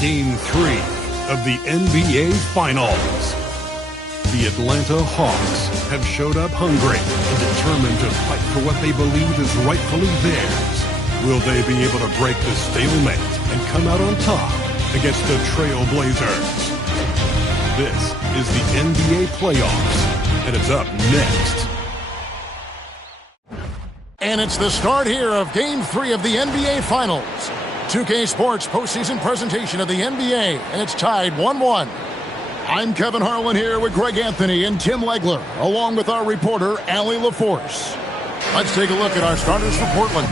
Game 3 of the NBA Finals. The Atlanta Hawks have showed up hungry and determined to fight for what they believe is rightfully theirs. Will they be able to break the stalemate and come out on top against the Trail Blazers? This is the NBA Playoffs, and it's up next. And it's the start here of Game 3 of the NBA Finals. 2K Sports postseason presentation of the NBA, and it's tied 1-1. I'm Kevin Harlan here with Greg Anthony and Tim Legler, along with our reporter, Allie LaForce. Let's take a look at our starters for Portland.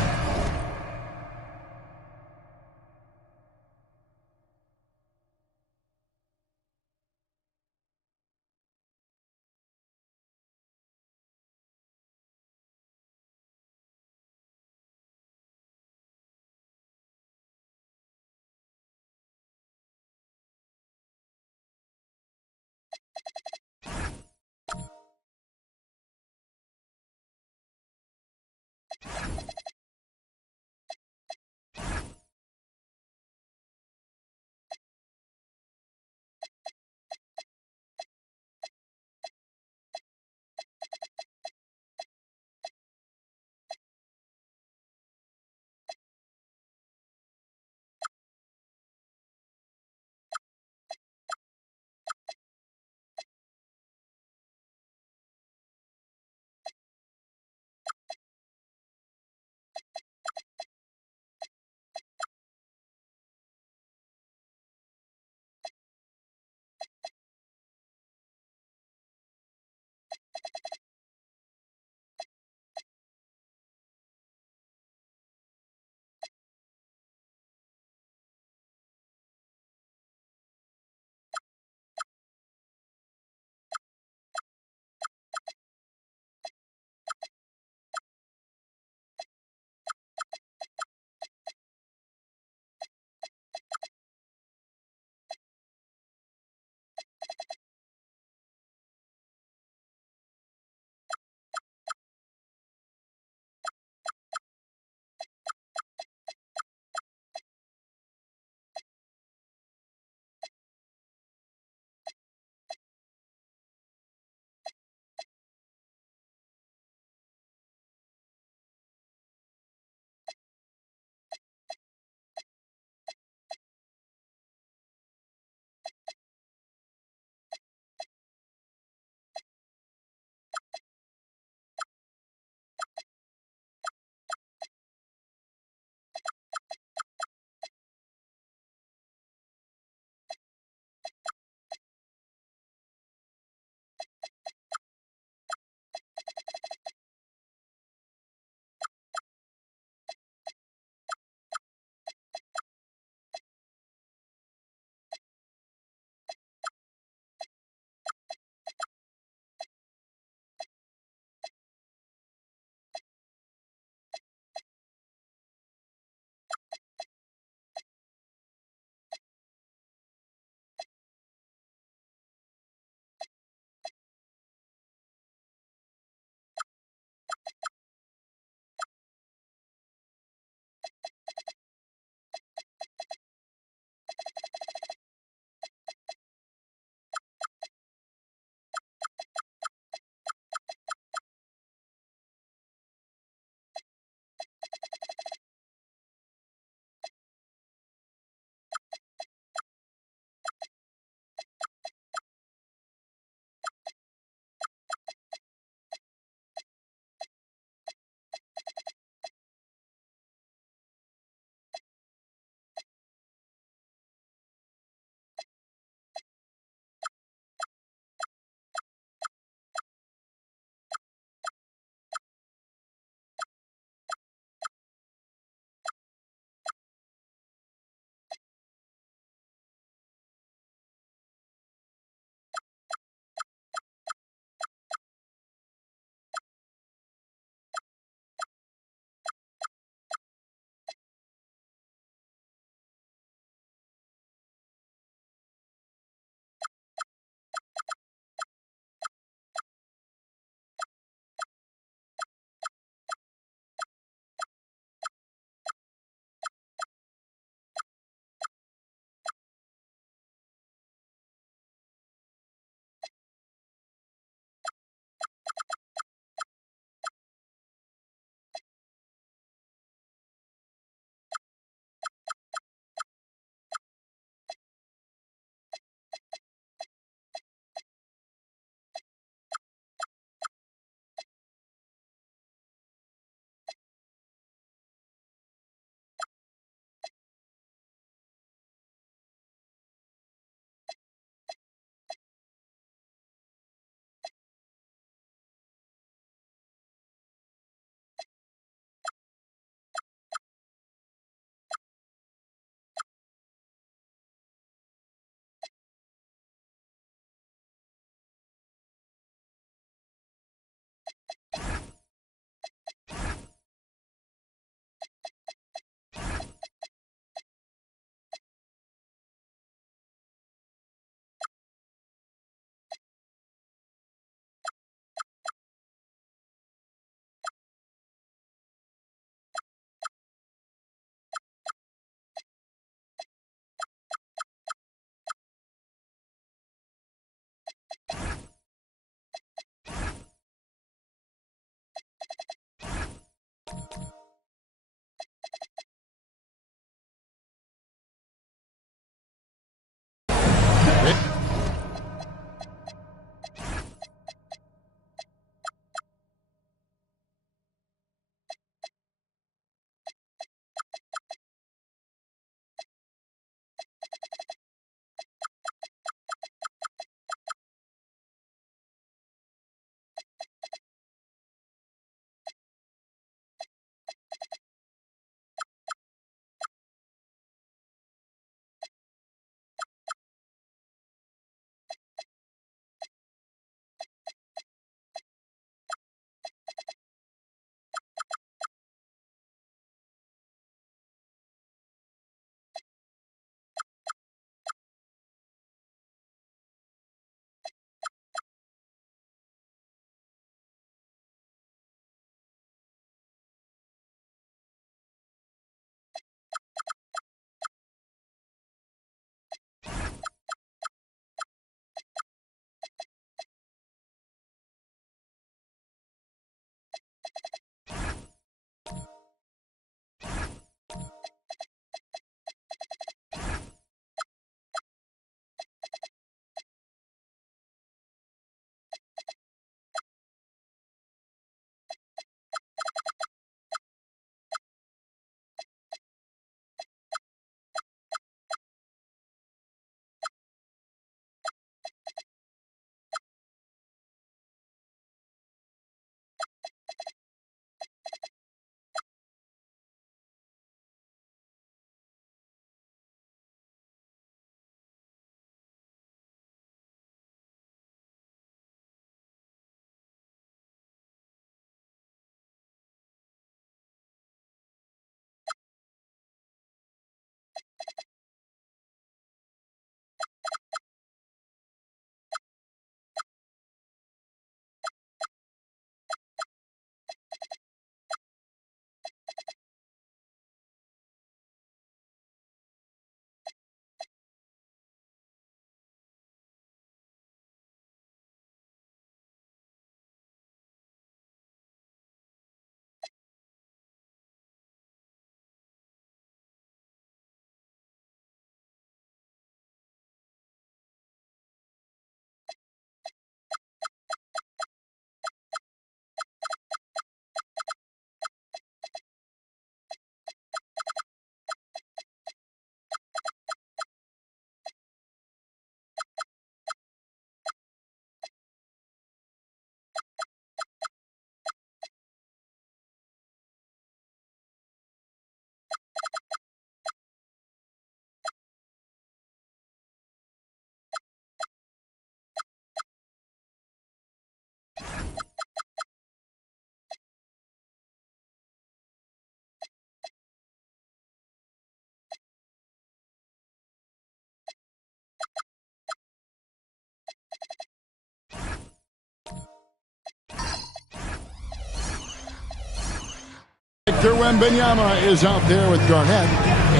Victor Wembanyama is out there with Garnett.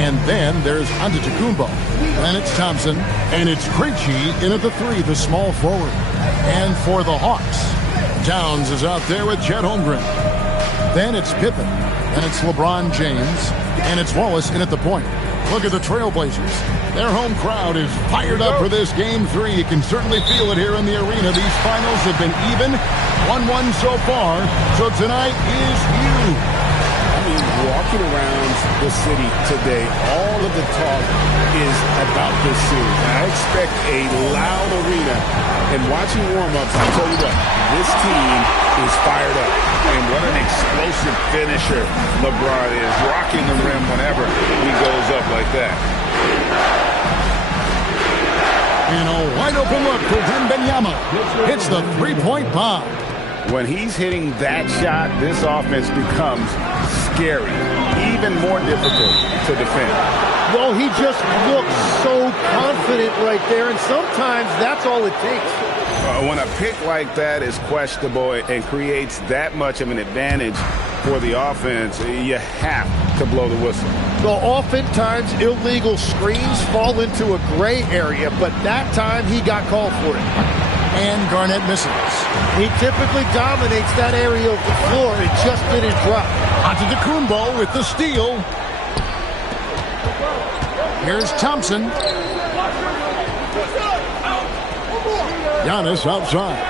And then there's Antetokounmpo. Then it's Thompson. And it's Krejci in at the 3, the small forward. And for the Hawks, Towns is out there with Chet Holmgren. Then it's Pippen. Then it's LeBron James. And it's Wallace in at the point. Look at the Trailblazers. Their home crowd is fired up for this Game 3. You can certainly feel it here in the arena. These finals have been even, 1-1 so far. So tonight is huge. Walking around the city today, all of the talk is about this series. I expect a loud arena. And watching warm-ups, I'll tell you what, this team is fired up. And what an explosive finisher LeBron is, rocking the rim whenever he goes up like that. And a wide-open look for Wembanyama. It's the three-point bomb. When he's hitting that shot, this offense becomes scary, even more difficult to defend. Well, he just looks so confident right there, and sometimes that's all it takes. When a pick like that is questionable and creates that much of an advantage for the offense, you have to blow the whistle. Well, oftentimes illegal screens fall into a gray area, but that time he got called for it. And Garnett misses. He typically dominates that area of the floor. It just didn't drop. Antetokounmpo with the steal. Here's Thompson. Giannis outside.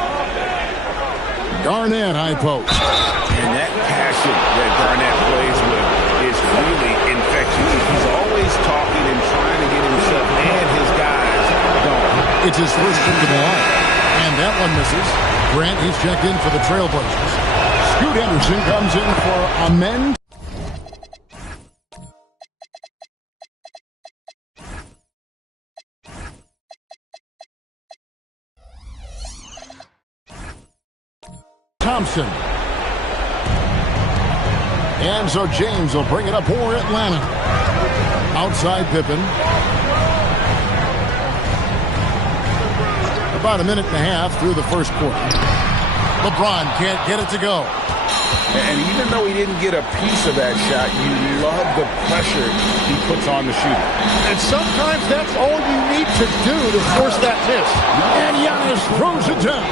Garnett high post. And that passion that Garnett plays with is really infectious. He's always talking and trying to get himself and his guys going. It's his first trip to the line. And that one misses. Grant, he's checked in for the Trailblazers. Scoot Henderson comes in for Amen. Thompson. And so James will bring it up for Atlanta. Outside Pippen. About a minute and a half through the first quarter. LeBron can't get it to go. And even though he didn't get a piece of that shot, you love the pressure he puts on the shooter. And sometimes that's all you need to do to force that miss. And Giannis throws it down.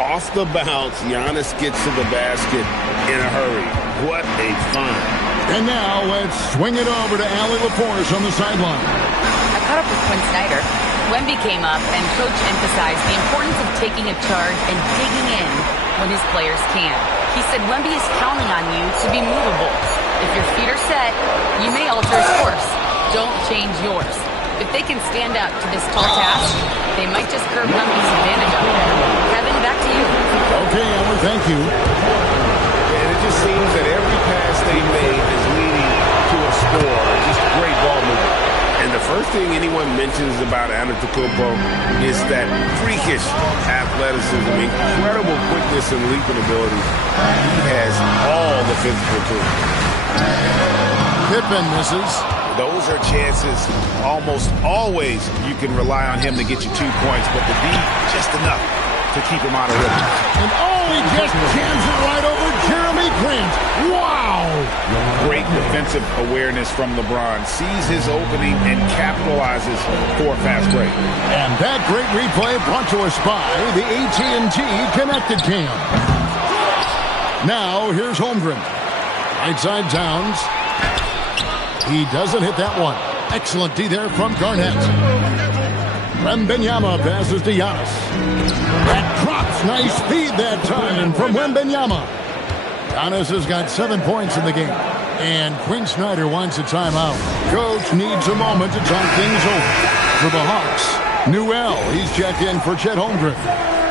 Off the bounce, Giannis gets to the basket in a hurry. What a find. And now let's swing it over to Allie LaForce on the sideline. I caught up with Quinn Snyder. Wemby came up, and Coach emphasized the importance of taking a charge and digging in when his players can. He said Wemby is counting on you to be movable. If your feet are set, you may alter his course. Don't change yours. If they can stand up to this tall task, they might just curb Wemby's advantage of it. Kevin, back to you. Okay, Allie, thank you. And it just seems that every pass they made is leading to a score. Just great ball movement. And the first thing anyone mentions about Antetokounmpo is that freakish athleticism, incredible quickness and leaping ability. He has all the physical tools. Pippen misses. Those are chances almost always you can rely on him to get you 2 points, but the D, just enough to keep him out of rhythm. And he just jams it right over Jeremy Grant. Wow! Great defensive awareness from LeBron. Sees his opening and capitalizes for a fast break. And that great replay brought to us by the AT&T Connected Cam. Now, here's Holmgren. Right side Towns. He doesn't hit that one. Excellent D there from Garnett. Wembanyama passes to Giannis. That drops. Nice feed that time from Wembanyama. Giannis has got 7 points in the game. And Quinn Snyder wants a timeout. Coach needs a moment to talk things over. For the Hawks, Newell, he's checked in for Chet Holmgren.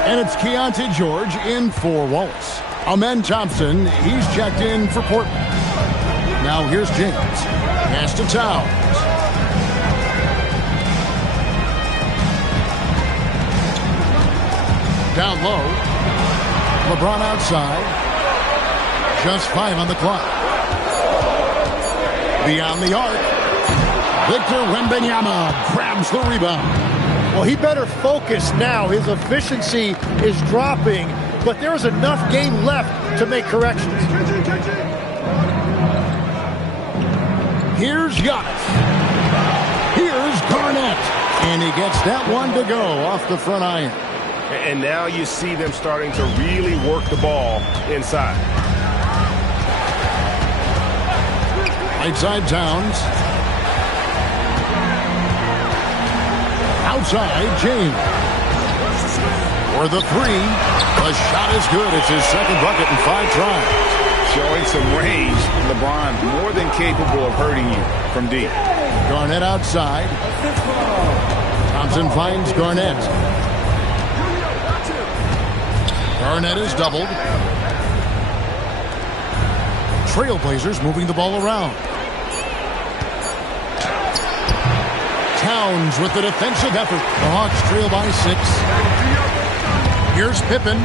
And it's Keontae George in for Wallace. Amen Thompson, he's checked in for Portland. Now here's James. Pass to Towns. Down low. LeBron outside. Just 5 on the clock. Beyond the arc. Victor Wembanyama grabs the rebound. Well, he better focus now. His efficiency is dropping, but there's enough game left to make corrections. Here's Giannis. Here's Garnett. And he gets that one to go off the front iron. And now you see them starting to really work the ball inside. Right side Towns. Outside James. For the three. The shot is good. It's his second bucket in 5 tries. Showing some range. LeBron more than capable of hurting you from deep. Garnett outside. Thompson finds Garnett. Garnett is doubled. Trailblazers moving the ball around. Towns with the defensive effort. The Hawks trail by 6. Here's Pippen.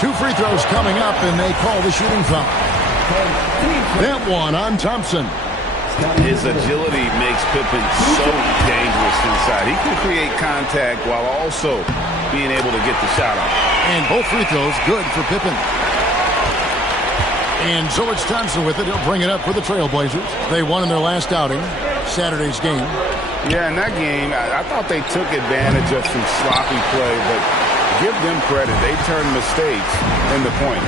2 free throws coming up, and they call the shooting foul. That one on Thompson. His agility makes Pippen so dangerous inside. He can create contact while also being able to get the shot off. And both free throws good for Pippen. And so it's Thompson with it. He'll bring it up for the Trailblazers. They won in their last outing, Saturday's game. Yeah, in that game, I thought they took advantage of some sloppy play, but give them credit. They turned mistakes into points.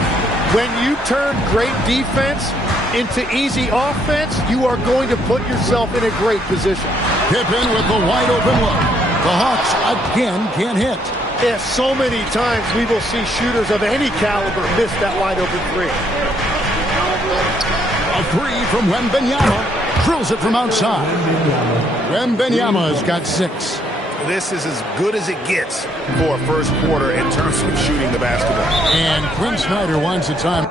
When you turn great defense into easy offense, you are going to put yourself in a great position. Pippen with the wide open look. The Hawks again can't hit. Yeah, so many times we will see shooters of any caliber miss that wide open three. A three from Wembanyama. Drills it from outside. Wembanyama has got 6. This is as good as it gets for a first quarter in terms of shooting the basketball. And Quinn Snyder wants a time.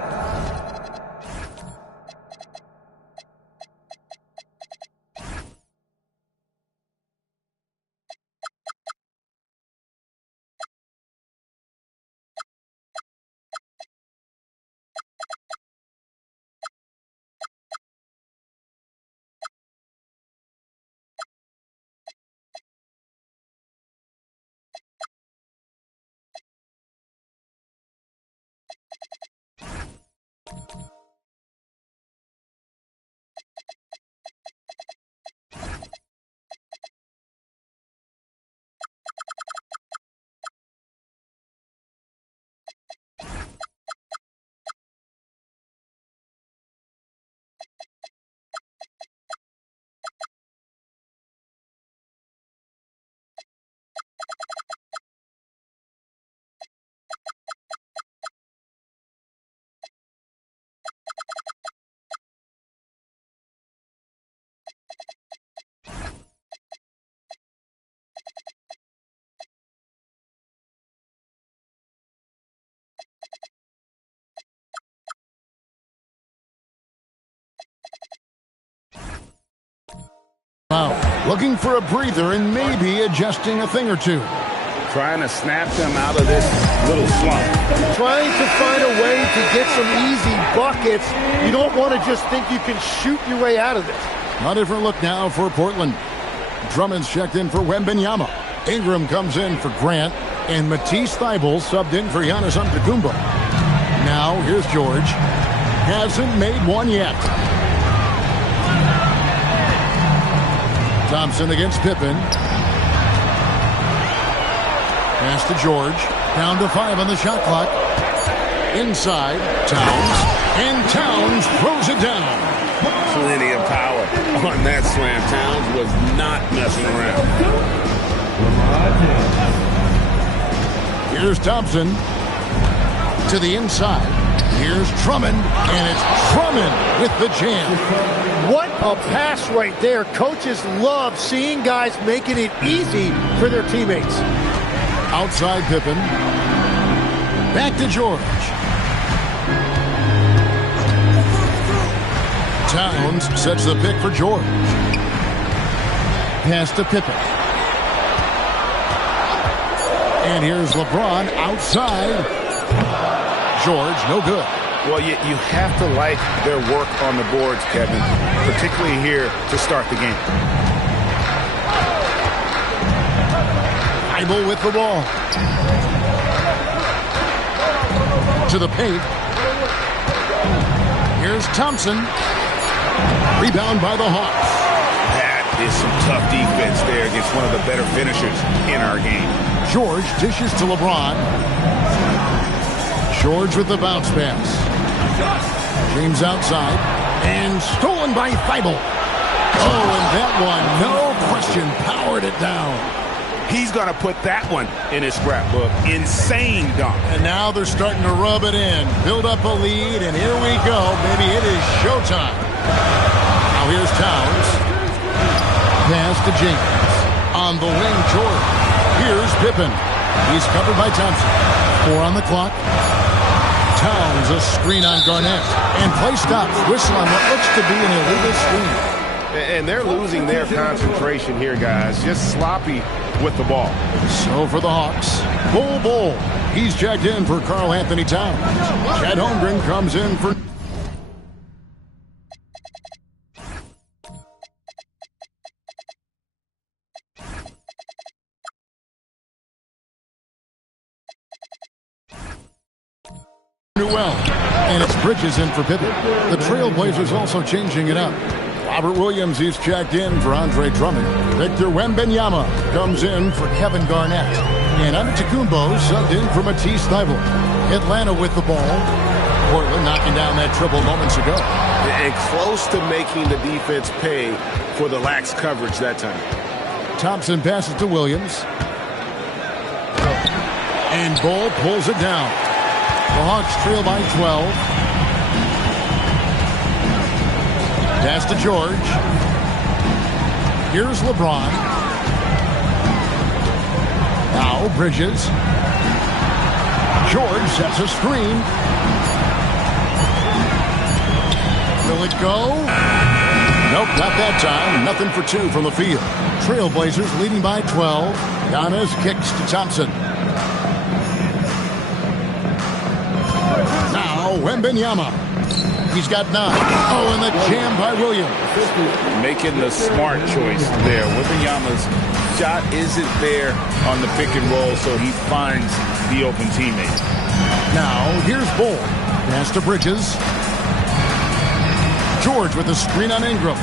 Wow. Looking for a breather and maybe adjusting a thing or two. Trying to snap them out of this little slump. Trying to find a way to get some easy buckets. You don't want to just think you can shoot your way out of this. A different look now for Portland. Drummond's checked in for Wembanyama. Ingram comes in for Grant. And Matisse Thybulle subbed in for Giannis Antetokounmpo. Now here's George. Hasn't made one yet. Thompson against Pippen. Pass to George. Down to 5 on the shot clock. Inside. Towns. And Towns throws it down. Plenty of power on that slam. Towns was not messing around. Here's Thompson. To the inside. Here's Drummond. And it's Drummond with the jam. What a pass right there. Coaches love seeing guys making it easy for their teammates. Outside Pippen. Back to George. Towns sets the pick for George. Pass to Pippen. And here's LeBron outside. George, no good. Well, you have to like their work on the boards, Kevin, particularly here to start the game. Thybulle with the ball. To the paint. Here's Thompson. Rebound by the Hawks. That is some tough defense there against one of the better finishers in our game. George dishes to LeBron. George with the bounce pass. James outside. And stolen by Thibault. Oh, and that one, no question, powered it down. He's going to put that one in his scrapbook. Insane dunk. And now they're starting to rub it in. Build up a lead, and here we go. Maybe it is showtime. Now here's Towns. Pass to James. On the wing, George. Here's Pippen. He's covered by Thompson. 4 on the clock. Towns, a screen on Garnett. And play stops. Whistle on what looks to be an illegal screen. And they're losing their concentration here, guys. Just sloppy with the ball. So for the Hawks, Bull. He's checked in for Karl Anthony Towns. Chet Holmgren comes in for... Newell. And it's Bridges in for Pippen. The Trailblazers also changing it up. Robert Williams, he's checked in for Andre Drummond. Victor Wembanyama comes in for Kevin Garnett. And Antetokounmpo subbed in for Matisse Thybulle. Atlanta with the ball. Portland knocking down that triple moments ago. And close to making the defense pay for the lax coverage that time. Thompson passes to Williams. And Bull pulls it down. The Hawks trail by 12. Pass to George. Here's LeBron. Now Bridges. George sets a screen. Will it go? Nope, not that time. Nothing for 2 from the field. Trailblazers leading by 12. Giannis kicks to Thompson. Now Wembanyama. He's got 9. Oh, and the jam by Williams. Making the smart choice there. Wembanyama's shot isn't there on the pick and roll, so he finds the open teammate. Now, here's Bull. Pass to Bridges. George with the screen on Ingram.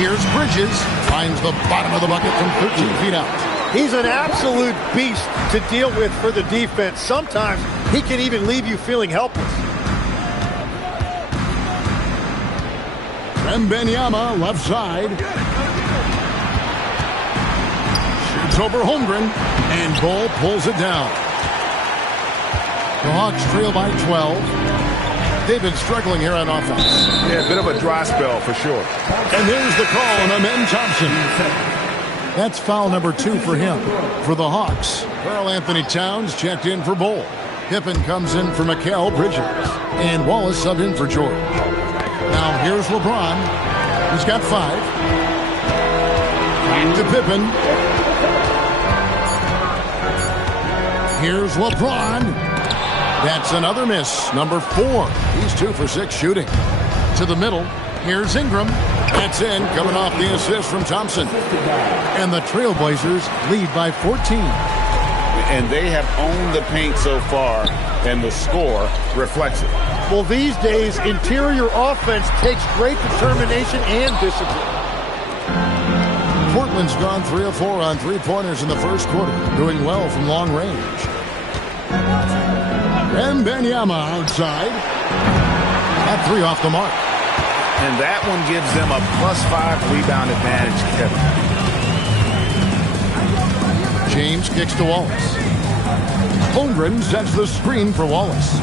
Here's Bridges. Finds the bottom of the bucket from 13 feet out. He's an absolute beast to deal with for the defense. Sometimes he can even leave you feeling helpless. Wembanyama, left side. Shoots over Holmgren. And Bull pulls it down. The Hawks trail by 12. They've been struggling here on offense. Yeah, a bit of a dry spell for sure. And there's the call on Amen Thompson. That's foul number 2 for him. For the Hawks, Karl Anthony Towns checked in for Bull. Pippen comes in for Mikal Bridges. And Wallace subbed in for George. Now here's LeBron. He's got 5. Back to Pippen. Here's LeBron. That's another miss. Number 4. He's 2 for 6 shooting. To the middle. Here's Ingram. That's in. Coming off the assist from Thompson. And the Trailblazers lead by 14. And they have owned the paint so far, and the score reflects it. Well, these days, interior offense takes great determination and discipline. Portland's gone 3 of 4 on 3-pointers in the first quarter, doing well from long range. Wembanyama outside. That 3 off the mark. And that one gives them a +5 rebound advantage, Kevin. James kicks to Wallace. Holmgren sets the screen for Wallace.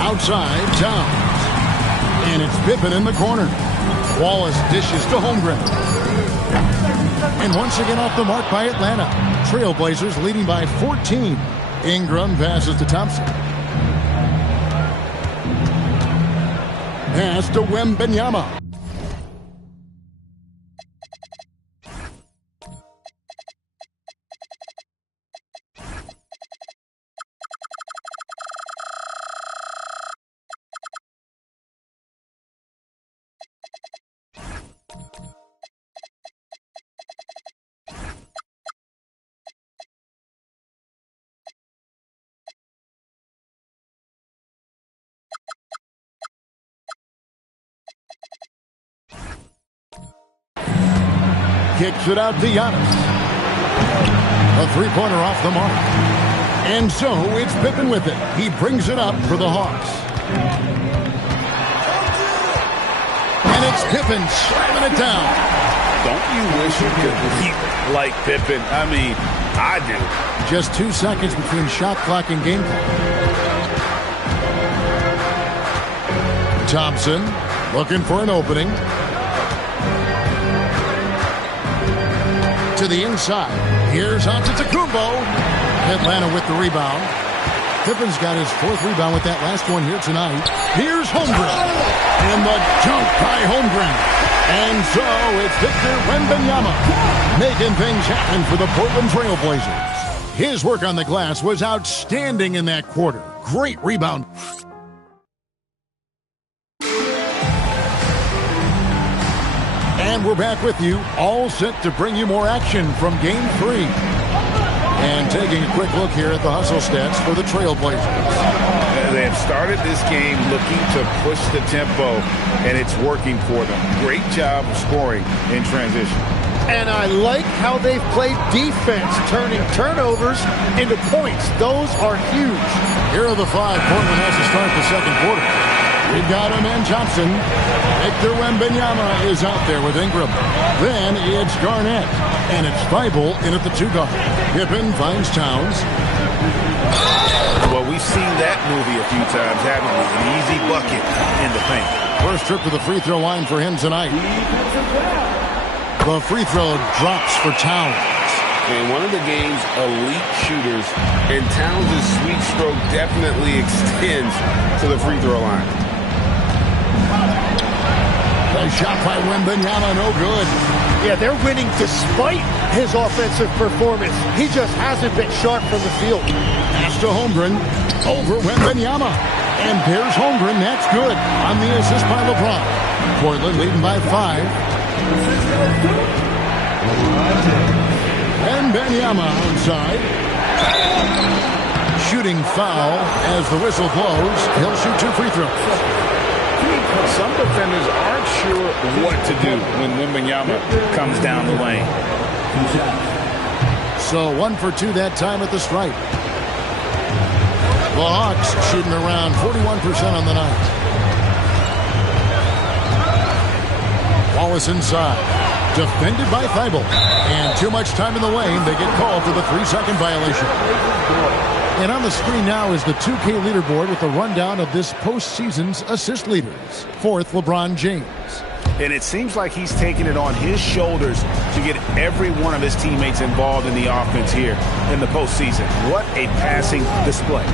Outside, Towns. And it's Pippen in the corner. Wallace dishes to Holmgren. And once again off the mark by Atlanta. Trailblazers leading by 14. Ingram passes to Thompson. Pass to Wembanyama. kicks it out to Giannis. A three-pointer off the mark. And so it's Pippen with it. He brings it up for the Hawks. And it's Pippen slamming it down. Don't you wish you could leap like Pippen? I mean, I do. Just 2 seconds between shot clock and game clock. Thompson looking for an opening. To the inside. Here's Antetokounmpo. Atlanta with the rebound. Pippen's got his 4th rebound with that last one here tonight. Here's Holmgren. And the dunk by Holmgren. And so it's Victor Wembanyama making things happen for the Portland Trail Blazers. His work on the glass was outstanding in that quarter. Great rebound. And we're back with you, all set to bring you more action from Game 3. And taking a quick look here at the hustle stats for the Trail Blazers. They have started this game looking to push the tempo, and it's working for them. Great job of scoring in transition. And I like how they've played defense, turning turnovers into points. Those are huge. Here are the 5 Portland has to start the second quarter. We've got him in Thompson. Victor Wembanyama is out there with Ingram. Then it's Garnett. And it's Thibault in at the 2 guard. Pippen finds Towns. Well, we've seen that movie a few times, haven't we? An easy bucket in the paint. First trip to the free throw line for him tonight. The free throw drops for Towns. And one of the game's elite shooters, and Towns' sweet stroke definitely extends to the free throw line. A shot by Wembanyama, no good. Yeah, they're winning despite his offensive performance. He just hasn't been sharp from the field. Pass to Holmgren over Wembanyama. And there's Holmgren, that's good. On the assist by LeBron. Portland leading by 5. Wembanyama outside. Shooting foul as the whistle blows. He'll shoot 2 free throws. Some defenders aren't sure what to do when Wembanyama comes down the lane. So 1 for 2 that time at the stripe. The Hawks shooting around 41% on the night. Wallace inside. Defended by Thibault. And too much time in the lane. They get called for the 3-second violation. And on the screen now is the 2K leaderboard with a rundown of this postseason's assist leaders. 4th, LeBron James. And it seems like he's taking it on his shoulders to get every one of his teammates involved in the offense here in the postseason. What a passing display.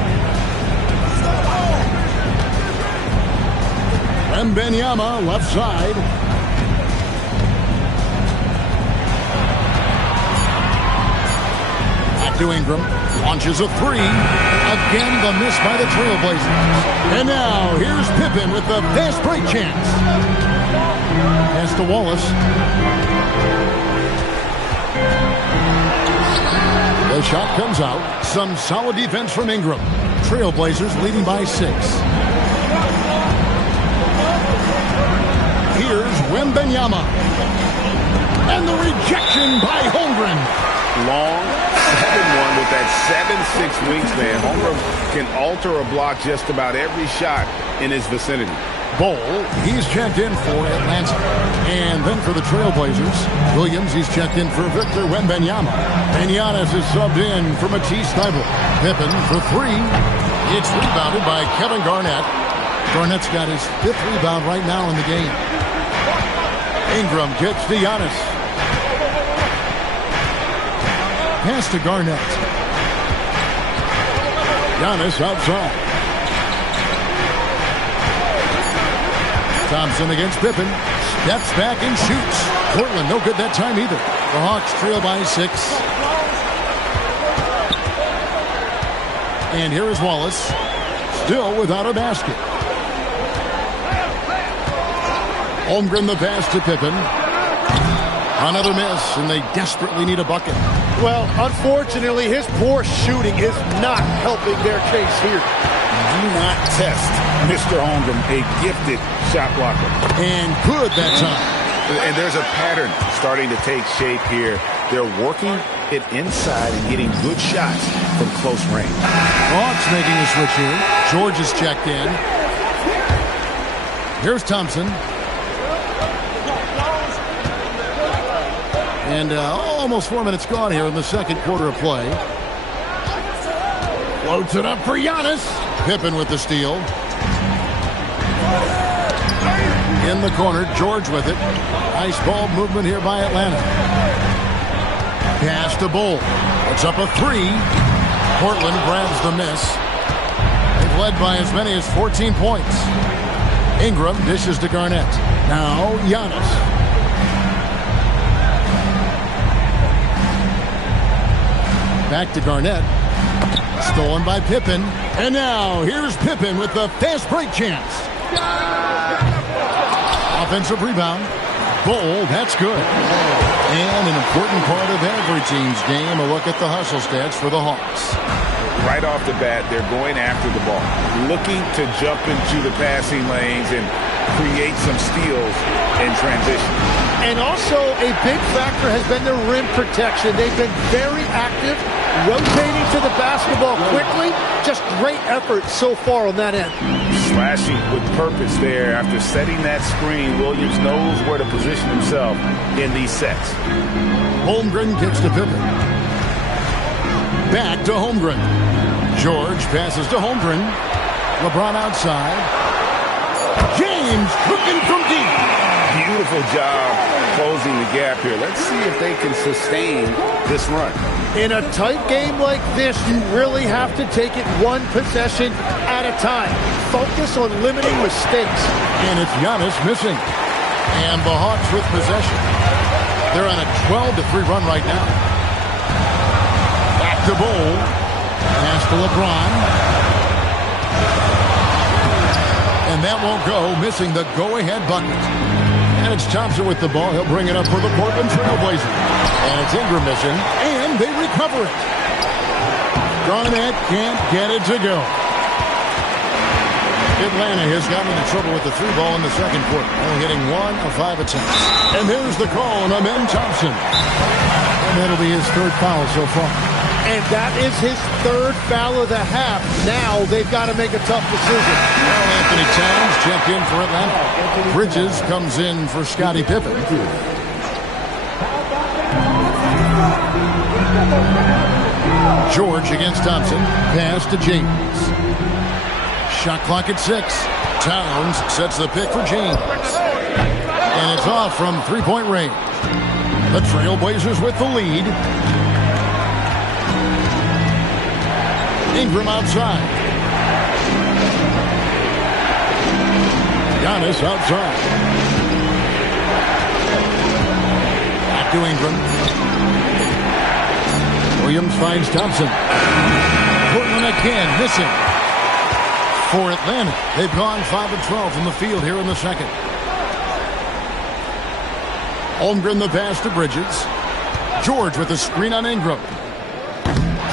Wembanyama left side. Back to Ingram. Launches a 3. Again, the miss by the Trailblazers. And now, here's Pippen with the fast break chance. Pass to Wallace. The shot comes out. Some solid defense from Ingram. Trailblazers leading by 6. Here's Wembanyama. And the rejection by Holmgren. Long 7-1 with that 7'6" wingspan. Holmgren can alter a block just about every shot in his vicinity. Bol, he's checked in for Atlanta. And then for the Trailblazers, Williams, he's checked in for Victor Wembanyama. And Giannis is subbed in for Matisse Thybulle. Pippen for 3. It's rebounded by Kevin Garnett. Garnett's got his 5th rebound right now in the game. Ingram gets to Giannis. Pass to Garnett. Giannis outside. Thompson against Pippen. Steps back and shoots. Portland no good that time either. The Hawks trail by 6. And here is Wallace. Still without a basket. Holmgren the pass to Pippen. Another miss, and they desperately need a bucket. Well, unfortunately, his poor shooting is not helping their case here. Do not test Mr. Holmgren, a gifted shot blocker. And good that time. And there's a pattern starting to take shape here. They're working it inside and getting good shots from close range. Hawks making a switch here. George is checked in. Here's Thompson. And almost 4 minutes gone here in the second quarter of play. Floats it up for Giannis. Pippen with the steal. In the corner, George with it. Nice ball movement here by Atlanta. Pass to Bull. It's up a three. Portland grabs the miss. They've led by as many as 14 points. Ingram dishes to Garnett. Now Giannis. Back to Garnett. Stolen by Pippen. And now here's Pippen with the fast break chance. Offensive rebound. Bull, that's good. And an important part of every team's game, a look at the hustle stats for the Hawks. Right off the bat, they're going after the ball, looking to jump into the passing lanes and create some steals in transition. And also a big factor has been their rim protection. They've been very active, rotating to the basketball quickly. Just great effort so far on that end. Slashing with purpose there. After setting that screen, Williams knows where to position himself in these sets. Holmgren kicks to Pippen. Back to Holmgren. George passes to Holmgren. LeBron outside. James cooking from deep. Beautiful job closing the gap here. Let's see if they can sustain this run. In a tight game like this, you really have to take it one possession at a time. Focus on limiting mistakes. And it's Giannis missing. And the Hawks with possession. They're on a 12-3 run right now. Back to Bull. Pass to LeBron. And that won't go, missing the go-ahead bucket. And it's Thompson with the ball. He'll bring it up for the Portland Trail Blazers. And it's Ingram missing. And they recover it. Garnett can't get it to go. Atlanta has gotten into trouble with the three ball in the second quarter. Only hitting 1 of 5 attempts. And there's the call on Amen Thompson. And that'll be his third foul so far. And that is his third foul of the half. Now they've got to make a tough decision. Well, Anthony Towns checked in for Atlanta. Bridges comes in for Scottie Pippen. George against Thompson. Pass to James. Shot clock at 6. Towns sets the pick for James. And it's off from three-point range. The Trailblazers with the lead. Ingram outside. Giannis outside. Back to Ingram. Williams finds Thompson. Portland again missing. For Atlanta, they've gone 5 of 12 from the field here in the second. Holmgren the pass to Bridges. George with a screen on Ingram.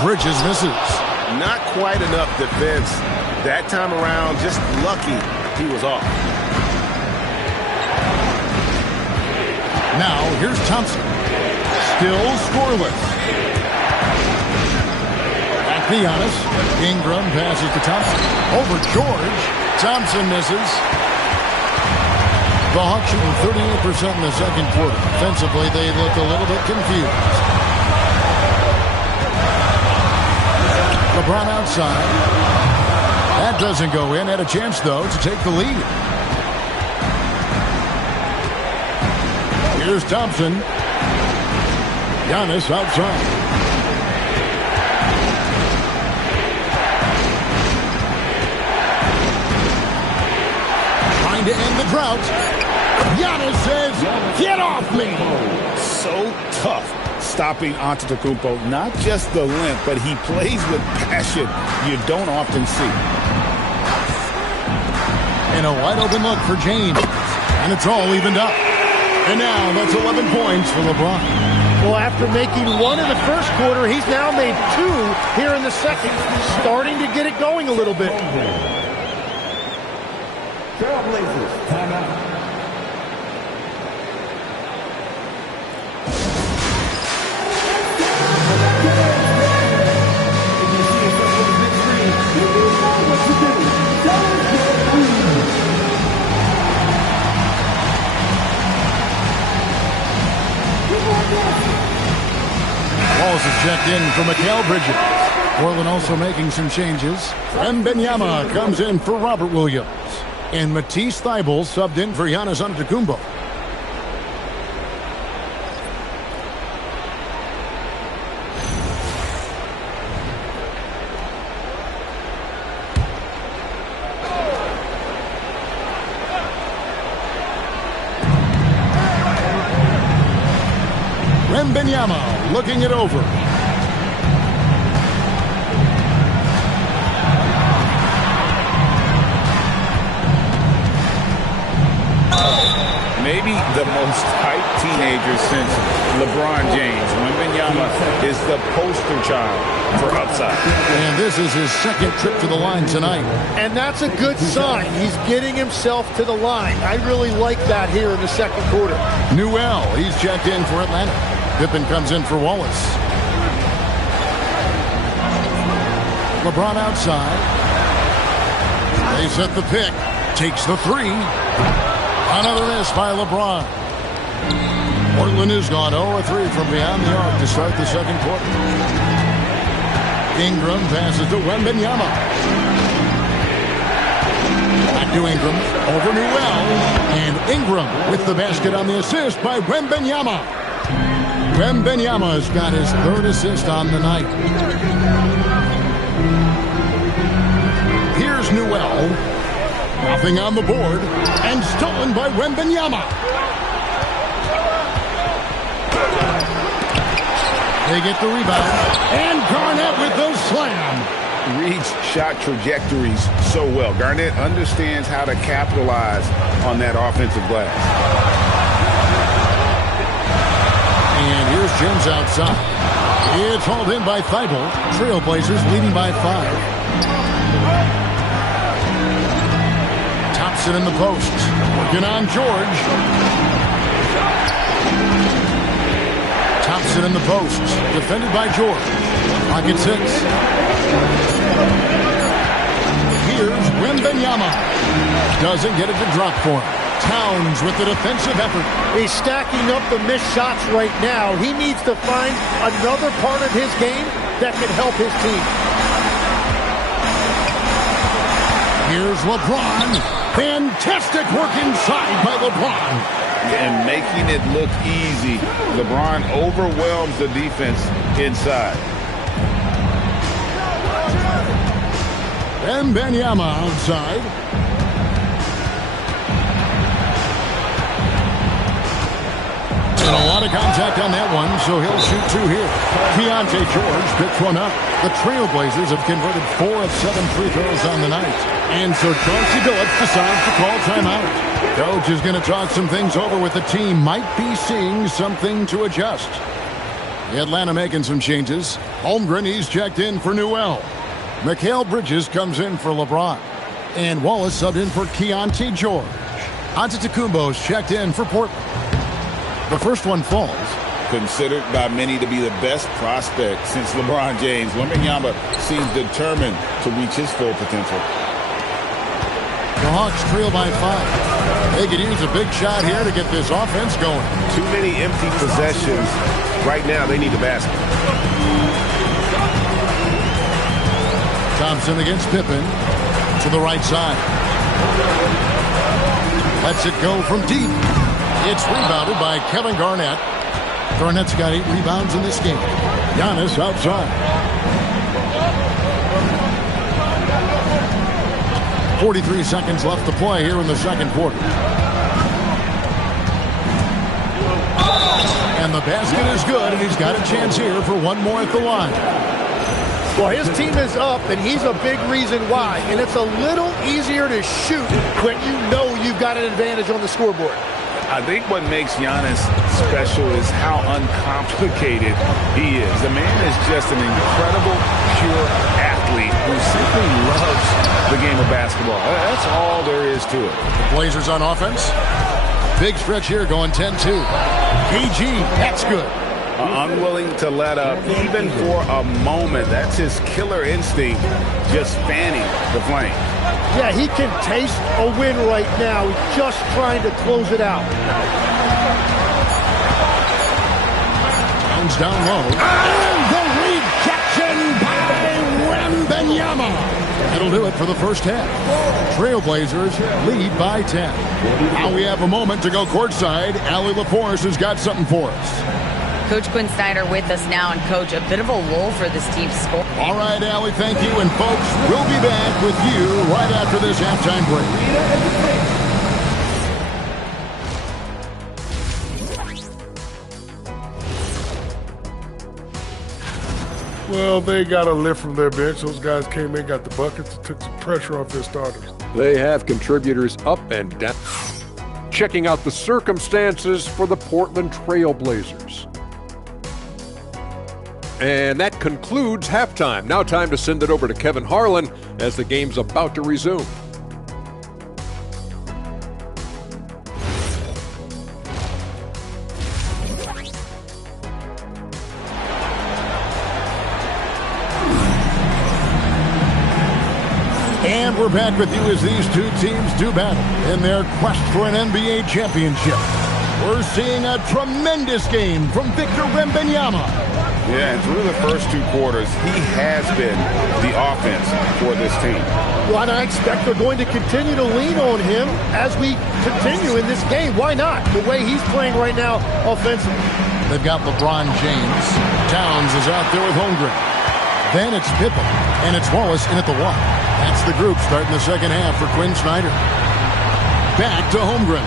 Bridges misses. Not quite enough defense that time around. Just lucky he was off. Now here's Thompson. Still scoreless. Back to Giannis. Ingram passes to Thompson. Over George. Thompson misses. The Hawks shooting 38% in the second quarter. Offensively, they look a little bit confused. LeBron outside. That doesn't go in. Had a chance, though, to take the lead. Here's Thompson. Giannis outside. Trying to end the drought. Giannis says, "Get off me!" So tough stopping Antetokounmpo. Not just the length, but he plays with passion you don't often see. And a wide open look for James. And it's all evened up. And now that's 11 points for LeBron. Well, after making 1 in the first quarter, he's now made 2 here in the second. Starting to get it going a little bit. Trailblazers, timeout. Wallace is checked in for Mikal Bridges. Portland also making some changes. Wembanyama comes in for Robert Williams. And Matisse Thybulle subbed in for Giannis Antetokounmpo. Wembanyama looking it over. Maybe the most hyped teenager since LeBron James. Wembanyama is the poster child for upside. And this is his second trip to the line tonight. And that's a good sign. He's getting himself to the line. I really like that here in the second quarter. Newell, he's checked in for Atlanta. Pippen comes in for Wallace. LeBron outside. They set the pick. Takes the three. Another miss by LeBron. Portland has gone 0-3 from beyond the arc to start the second quarter. Ingram passes to Wembanyama. Back to Ingram. Over Newell. And Ingram with the basket on the assist by Wembanyama. Wembanyama's got his third assist on the night. Here's Newell. Nothing on the board. And stolen by Wembanyama. They get the rebound. And Garnett with the slam. Reads shot trajectories so well. Garnett understands how to capitalize on that offensive glass. And here's James outside. It's hauled in by Thybulle. Trailblazers leading by 5. Thompson in the post. Working on George. Thompson in the post. Defended by George. Pocket 6. Here's Wembanyama. Doesn't get it to drop for him. Towns with the defensive effort. He's stacking up the missed shots right now. He needs to find another part of his game that can help his team. Here's LeBron. Fantastic work inside by LeBron. And making it look easy. LeBron overwhelms the defense inside. Wembanyama outside. And a lot of contact on that one, so he'll shoot 2 here. Keontae George picks one up. The Trailblazers have converted 4 of 7 free throws on the night. And so Chauncey Billups decides to call timeout. Coach is going to talk some things over with the team. Might be seeing something to adjust. Atlanta making some changes. Holmgren, he's checked in for Newell. Mikal Bridges comes in for LeBron. And Wallace subbed in for Keontae George. Antetokounmpo's checked in for Portland. The first one falls. Considered by many to be the best prospect since LeBron James, Wembanyama seems determined to reach his full potential. The Hawks trail by 5. They could use a big shot here to get this offense going. Too many empty possessions. Right now, they need a basket. Thompson against Pippen to the right side. Lets it go from deep. It's rebounded by Kevin Garnett. Garnett's got 8 rebounds in this game. Giannis outside. 43 seconds left to play here in the second quarter. And the basket is good, and he's got a chance here for one more at the line. Well, his team is up, and he's a big reason why. And it's a little easier to shoot when you know you've got an advantage on the scoreboard. I think what makes Giannis special is how uncomplicated he is. The man is just an incredible, pure athlete who simply loves the game of basketball. That's all there is to it. The Blazers on offense. Big stretch here going 10-2. KG, that's good. Unwilling to let up even for a moment. That's his killer instinct, just fanning the flame. Yeah, he can taste a win right now. He's just trying to close it out. Barnes down low. And the rejection by Wembanyama. That'll do it for the first half. Trailblazers lead by 10. Now we have a moment to go courtside. Allie LaForce has got something for us. Coach Quinn Snyder with us now, and Coach, a bit of a lull for this team's score. All right, Allie, thank you. And folks, we'll be back with you right after this halftime break. Well, they got a lift from their bench. Those guys came in, got the buckets, took some pressure off their starters. They have contributors up and down. Checking out the circumstances for the Portland Trailblazers. And that concludes halftime. Now time to send it over to Kevin Harlan as the game's about to resume. And we're back with you as these two teams do battle in their quest for an NBA championship. We're seeing a tremendous game from Victor Wembanyama. Yeah, and through the first two quarters, he has been the offense for this team. Well, and I expect they're going to continue to lean on him as we continue in this game. Why not? The way he's playing right now offensively. They've got LeBron James. Towns is out there with Holmgren. Then it's Pippen, and it's Wallace in at the one. That's the group starting the second half for Quinn Snyder. Back to Holmgren.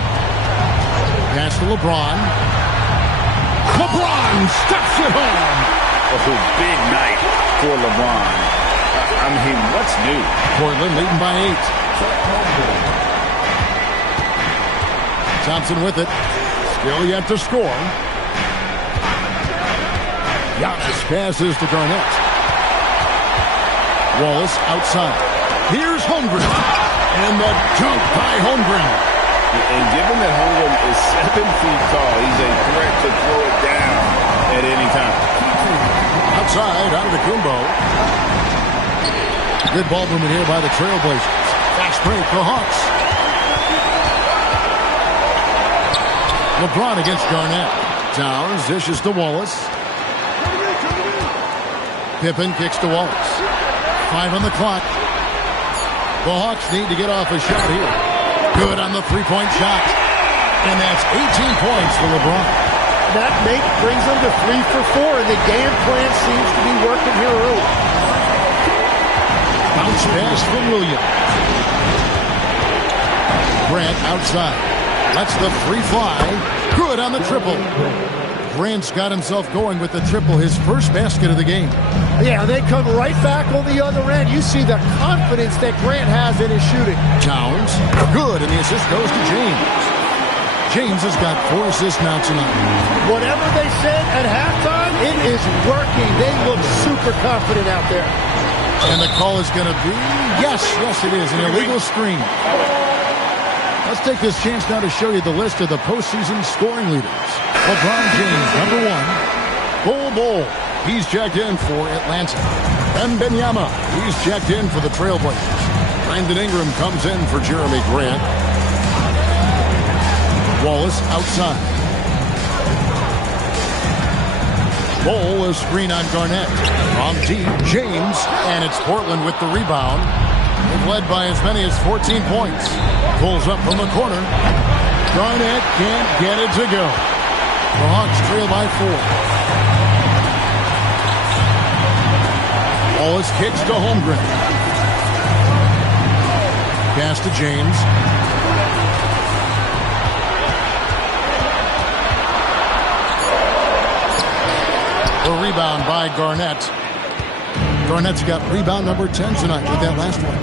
Pass to LeBron. LeBron stuffs it home. Oh, big night for LeBron. I mean, what's new? Portland leading by 8. Thompson with it. Still yet to score. Giannis passes to Garnett. Wallace outside. Here's Holmgren. And the dunk by Holmgren. And given that Holmgren is 7 feet tall, he's a threat to throw it down at any time. Outside, out of the Kumbo. Good ball movement here by the Trailblazers. Fast break for Hawks. LeBron against Garnett. Towns dishes to Wallace. Pippen kicks to Wallace. 5 on the clock. The Hawks need to get off a shot here. Good on the three-point shot. And that's 18 points for LeBron. That brings them to 3 for 4, and the game plan seems to be working here early. Bounce pass from Williams. Grant outside. Lets the three fly. Good on the triple. Grant's got himself going with the triple, his first basket of the game. Yeah, they come right back on the other end. You see the confidence that Grant has in his shooting. Towns, good, and the assist goes to James. James has got 4 assists now tonight. Whatever they said at halftime, it is working. They look super confident out there. And the call is going to be, yes, it is, an illegal screen. Let's take this chance now to show you the list of the postseason scoring leaders. LeBron James, number 1. Bol. He's checked in for Atlanta. Wembanyama, he's checked in for the Trailblazers. Brandon Ingram comes in for Jeremy Grant. Wallace outside. Bol, a screen on Garnett. From deep, James, and it's Portland with the rebound. They've led by as many as 14 points. Pulls up from the corner. Garnett can't get it to go. The Hawks trail by 4. Wallace kicks to Holmgren. Pass to James. A rebound by Garnett. Garnett's got rebound number 10 tonight with that last one.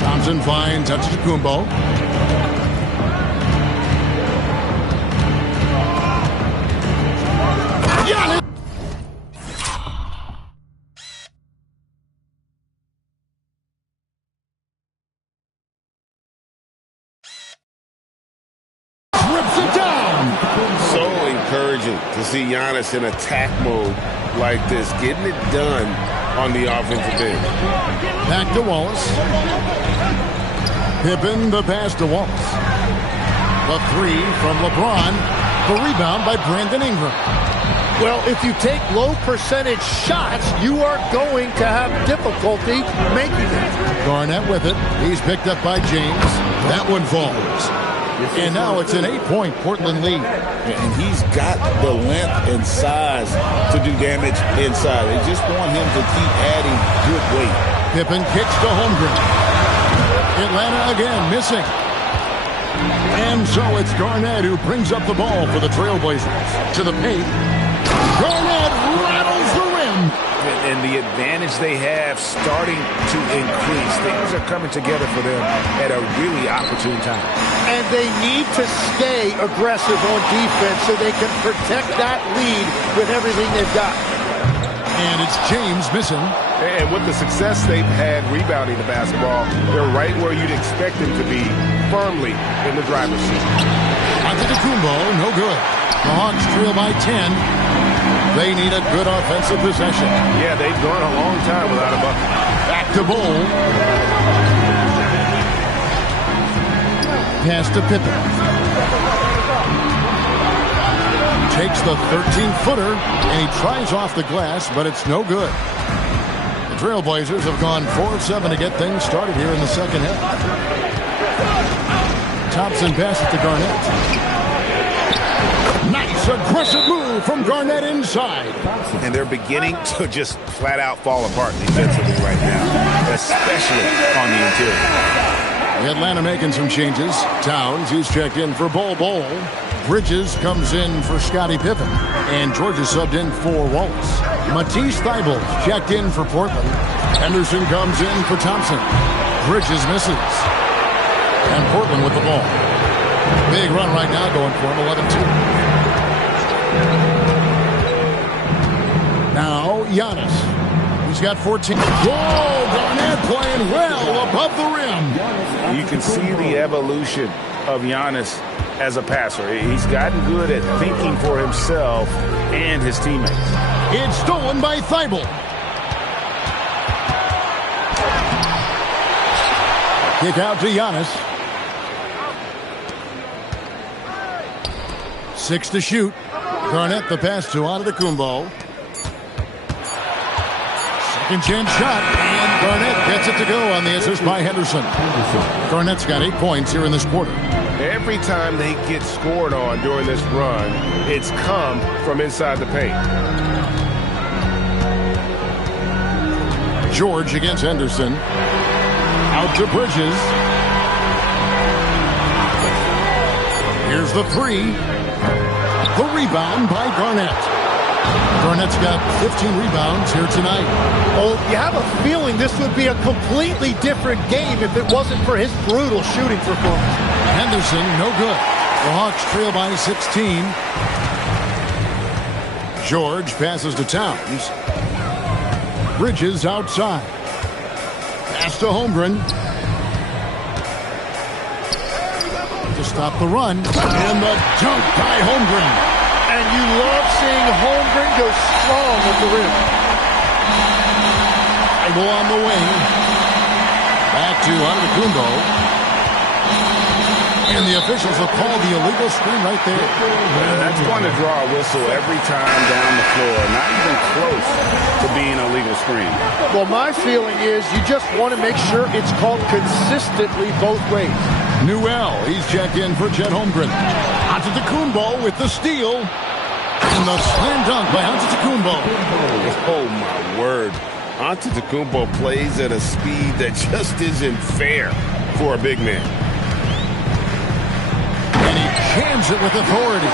Thompson finds Antetokounmpo. Yeah! Rips it down. So encouraging to see Giannis in attack mode like this, getting it done on the offensive end. Back to Wallace. Pippen, the pass to Wallace. The three from LeBron. The rebound by Brandon Ingram. Well, if you take low percentage shots, you are going to have difficulty making it. Garnett with it. He's picked up by James. That one falls. And now it's an 8-point Portland lead. And he's got the length and size to do damage inside. They just want him to keep adding good weight. Pippen kicks to Holmgren. Atlanta again missing. And so it's Garnett who brings up the ball for the Trailblazers. To the paint. Garnett rattles the rim. And the advantage they have starting to increase. Things are coming together for them at a really opportune time. And they need to stay aggressive on defense so they can protect that lead with everything they've got. And it's James missing. And with the success they've had rebounding the basketball, they're right where you'd expect them to be, firmly in the driver's seat. Antetokounmpo, no good. The Hawks trail by 10. They need a good offensive possession. Yeah, they've gone a long time without a bucket. Back to Bull. Pass to Pippen. Takes the 13-footer, and he tries off the glass, but it's no good. The Trailblazers have gone 4 of 7 to get things started here in the second half. Thompson passes to Garnett. Nice aggressive move from Garnett inside. And they're beginning to just flat out fall apart defensively right now, especially on the interior. Atlanta making some changes. Towns, he's checked in for Bol Bol. Bridges comes in for Scottie Pippen. And Georgia subbed in for Wallace. Matisse Thybulle checked in for Portland. Henderson comes in for Thompson. Bridges misses. And Portland with the ball. Big run right now going for him, 11-2. Now, Giannis. He's got 14. Whoa, Garnett playing well above the rim. You can see the evolution of Giannis as a passer. He's gotten good at thinking for himself and his teammates. It's stolen by Thybulle. Kick out to Giannis. 6 to shoot. Garnett the pass to Antetokounmpo. Second chance shot, and Garnett gets it to go on the assist by Henderson. Garnett's got 8 points here in this quarter. Every time they get scored on during this run, it's come from inside the paint. George against Henderson. Out to Bridges. Here's the 3. The rebound by Garnett. Garnett's got 15 rebounds here tonight. Oh, you have a feeling this would be a completely different game if it wasn't for his brutal shooting performance. Henderson, no good. The Hawks trail by 16. George passes to Towns. Bridges outside. Pass to Holmgren. To stop the run. And the dunk by Holmgren. And you love seeing Holmgren go strong at the rim. Thybulle on the wing. Back to Antetokounmpo. And the officials have called the illegal screen right there. Yeah, that's going to draw a whistle every time down the floor. Not even close to being a legal screen. Well, my feeling is you just want to make sure it's called consistently both ways. Newell, he's checked in for Chet Holmgren. Antetokounmpo with the steal. And the slam dunk by Antetokounmpo. Oh, my word. Antetokounmpo plays at a speed that just isn't fair for a big man. And he jams it with authority.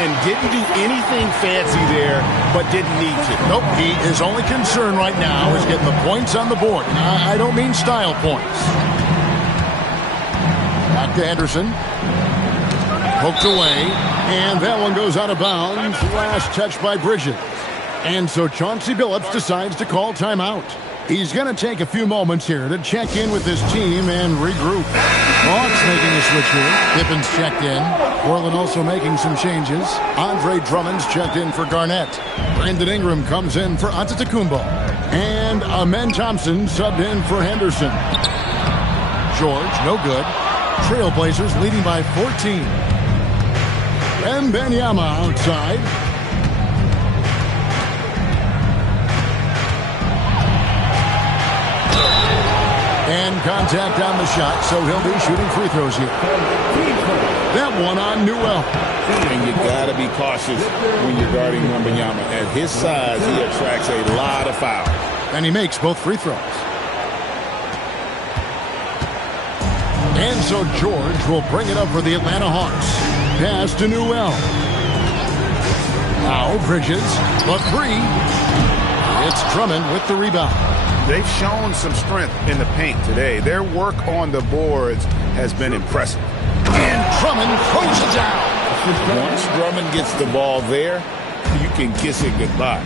And didn't do anything fancy there, but didn't need to. Nope, his only concern right now is getting the points on the board. I don't mean style points. Back to Henderson. Poked away, and that one goes out of bounds. Last touch by Bridges. And so Chauncey Billups decides to call timeout. He's going to take a few moments here to check in with his team and regroup. Hawks making a switch here. Pippen's checked in. Portland also making some changes. Andre Drummond's checked in for Garnett. Brandon Ingram comes in for Antetokounmpo. And Amen Thompson subbed in for Henderson. George, no good. Trailblazers leading by 14. Wembanyama outside. And contact on the shot, so he'll be shooting free throws here. That one on Newell. And you got to be cautious when you're guarding Wembanyama. At his size, he attracts a lot of fouls. And he makes both free throws. And so George will bring it up for the Atlanta Hawks. Pass to Newell. Now Bridges, the three. It's Drummond with the rebound. They've shown some strength in the paint today. Their work on the boards has been impressive. And Drummond throws it down. Once Drummond gets the ball there, you can kiss it goodbye.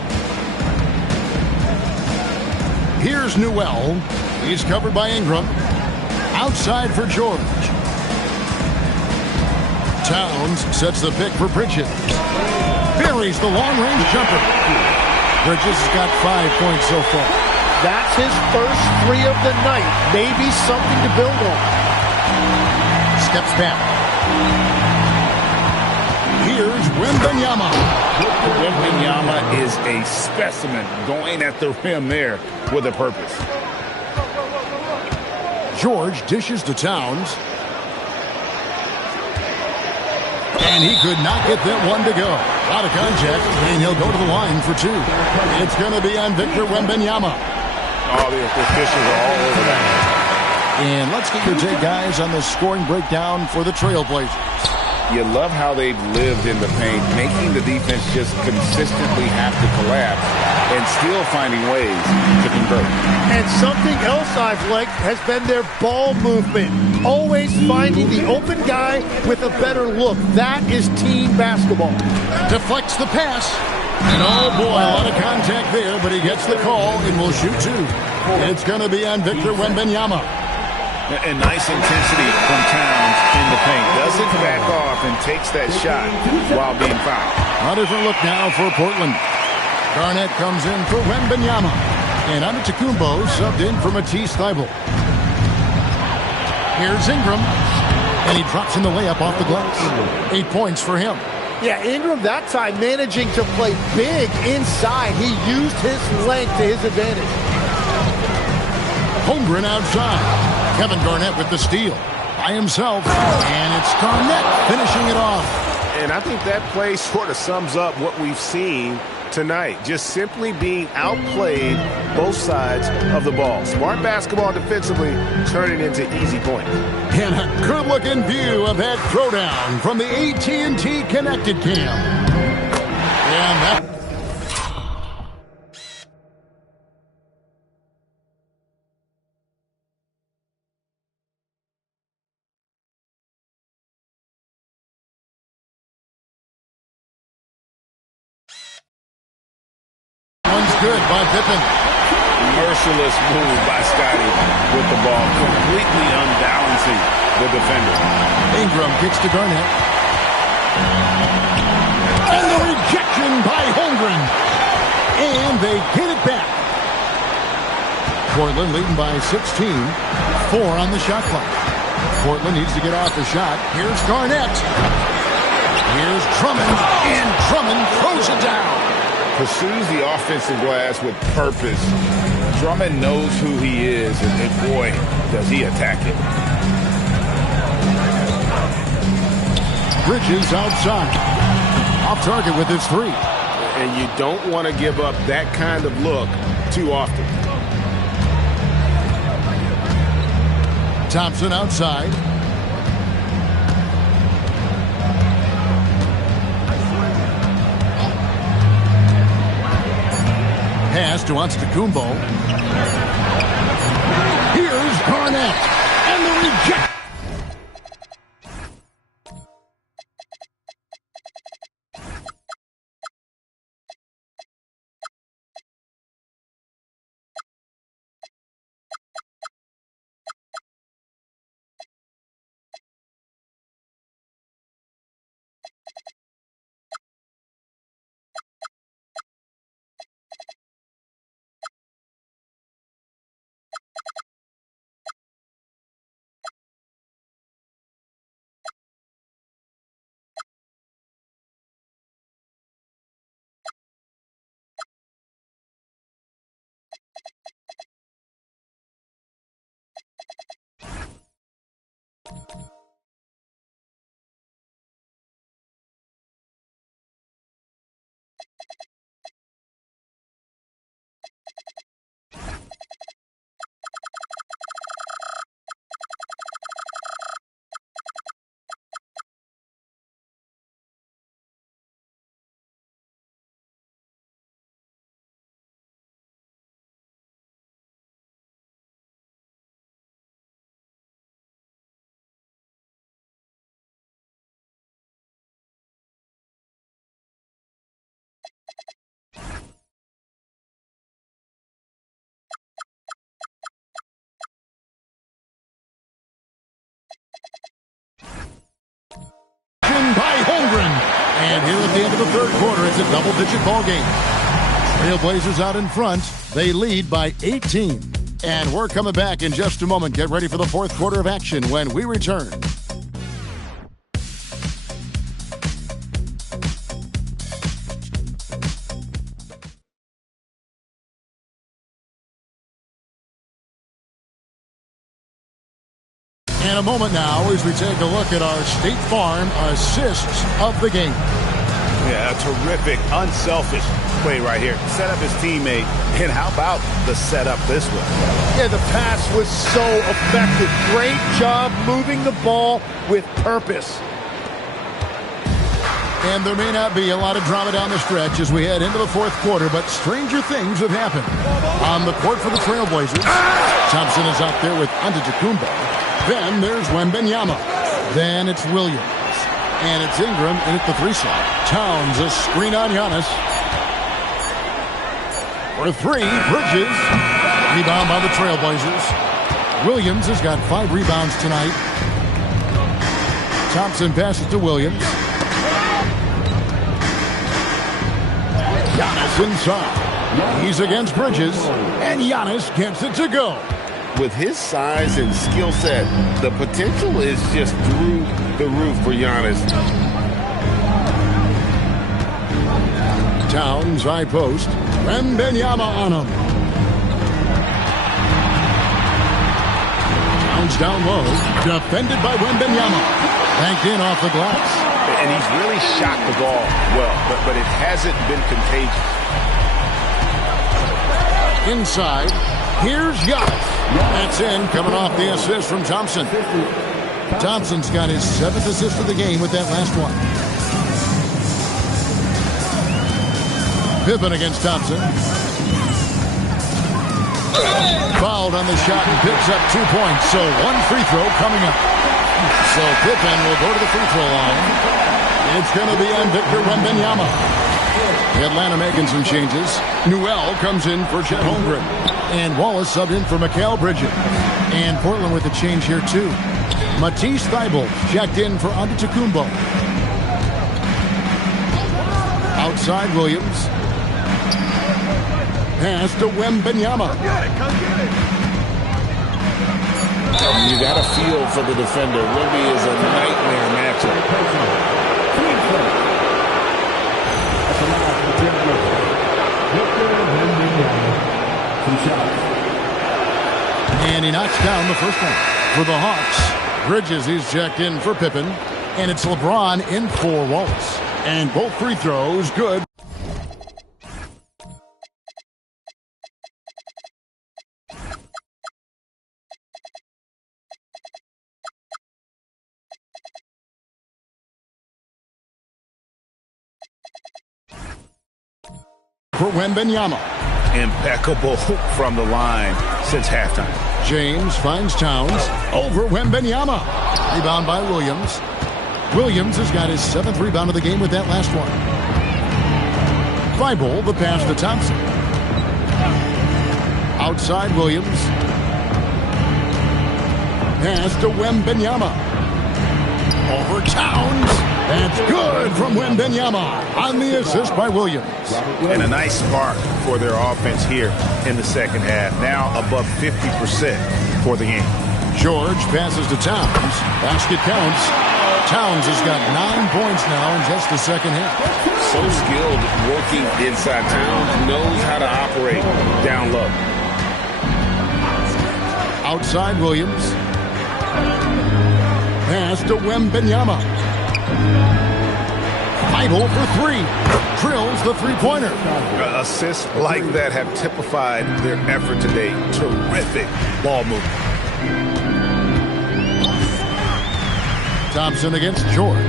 Here's Newell. He's covered by Ingram. Outside for George. Towns sets the pick for Bridges. Buries the long-range jumper. Bridges has got 5 points so far. That's his first 3 of the night. Maybe something to build on. Steps back. Here's Wembanyama. Wembanyama is a specimen going at the rim there with a purpose. George dishes to Towns. And he could not get that one to go. Out of contact, and he'll go to the line for 2. It's going to be on Victor Wembanyama. All the officials are all over that. And let's get your take, guys, on the scoring breakdown for the Trailblazers. You love how they've lived in the paint, making the defense just consistently have to collapse and still finding ways to convert. And something else I've liked has been their ball movement. Always finding the open guy with a better look. That is team basketball. Deflects the pass. And oh boy, a lot of contact there, but he gets the call and will shoot 2. It's going to be on Victor Wembanyama. And nice intensity from Towns in the paint. Doesn't back off and takes that shot while being fouled. A different look now for Portland. Garnett comes in for Wembanyama. And Antetokounmpo subbed in for Matisse Thybulle. Here's Ingram. And he drops in the layup off the glass. 8 points for him. Yeah, Ingram that time managing to play big inside. He used his length to his advantage. Holmgren outside. Kevin Garnett with the steal by himself. And it's Garnett finishing it off. And I think that play sort of sums up what we've seen tonight. Just simply being outplayed both sides of the ball. Smart basketball defensively turning into easy points. And a good-looking view of that throwdown from the AT&T Connected Cam. And that... good by Pippen. Merciless move by Scotty with the ball, completely unbalancing the defender. Ingram kicks to Garnett. And the rejection by Holmgren. And they get it back. Portland leading by 16. 4 on the shot clock. Portland needs to get off the shot. Here's Garnett. Here's Drummond. And Drummond throws it down. Pursues the offensive glass with purpose. Drummond knows who he is, and boy, does he attack it. Bridges outside. Off target with his 3. And you don't want to give up that kind of look too often. Thompson outside. Pass to Antetokounmpo. Here's Garnett. And the reject. And here at the end of the third quarter, it's a double-digit ball game. Trailblazers out in front. They lead by 18. And we're coming back in just a moment. Get ready for the fourth quarter of action when we return. In a moment now as we take a look at our State Farm assists of the game. Yeah, a terrific, unselfish play right here. Set up his teammate, and how about the setup this way? Yeah, the pass was so effective. Great job moving the ball with purpose. And there may not be a lot of drama down the stretch as we head into the fourth quarter, but stranger things have happened. On the court for the Trailblazers, Thompson is out there with Antetokounmpo. Then there's Wembanyama. Then it's Williams. And it's Ingram in at the 3 slot. Towns a screen on Giannis. For 3, Bridges. Rebound by the Trailblazers. Williams has got 5 rebounds tonight. Thompson passes to Williams. Giannis inside. He's against Bridges. And Giannis gets it to go. With his size and skill set, the potential is just through the roof for Giannis. Towns high post. Wembanyama on him. Towns down low. Defended by Wembanyama. Banked in off the glass. And he's really shot the ball well, but it hasn't been contagious. Inside. Here's Giannis. That's in, coming off the assist from Thompson. Thompson's got his 7th assist of the game with that last one. Pippen against Thompson. Fouled on the shot and picks up 2 points, so 1 free throw coming up. So Pippen will go to the free throw line. It's going to be on Victor Wembanyama. Atlanta making some changes. Newell comes in for Chet Holmgren. And Wallace subbed in for Mikal Bridges. And Portland with a change here, too. Matisse Thybulle checked in for Antetokounmpo. Outside Williams. Pass to Wembanyama. You got a feel for the defender. Wemby is a nightmare matchup. And he knocks down the first one for the Hawks. Bridges, he's checked in for Pippen. And it's LeBron in for Wallace. And both free throws good. For Wembanyama. Impeccable from the line since halftime. James finds Towns over Wembanyama. Rebound by Williams. Williams has got his 7th rebound of the game with that last one. Thybulle, the pass to Thompson. Outside Williams. Pass to Wembanyama. Over Towns. That's good from Wembanyama on the assist by Williams. And a nice spark for their offense here in the second half. Now above 50% for the game. George passes to Towns. Basket counts. Towns has got 9 points now in just the second half. So skilled working inside. Towns knows how to operate down low. Outside Williams. Pass to Wembanyama. Thybulle for 3. Drills the three-pointer. Assists like that have typified their effort today. Terrific ball movement. Thompson against George. There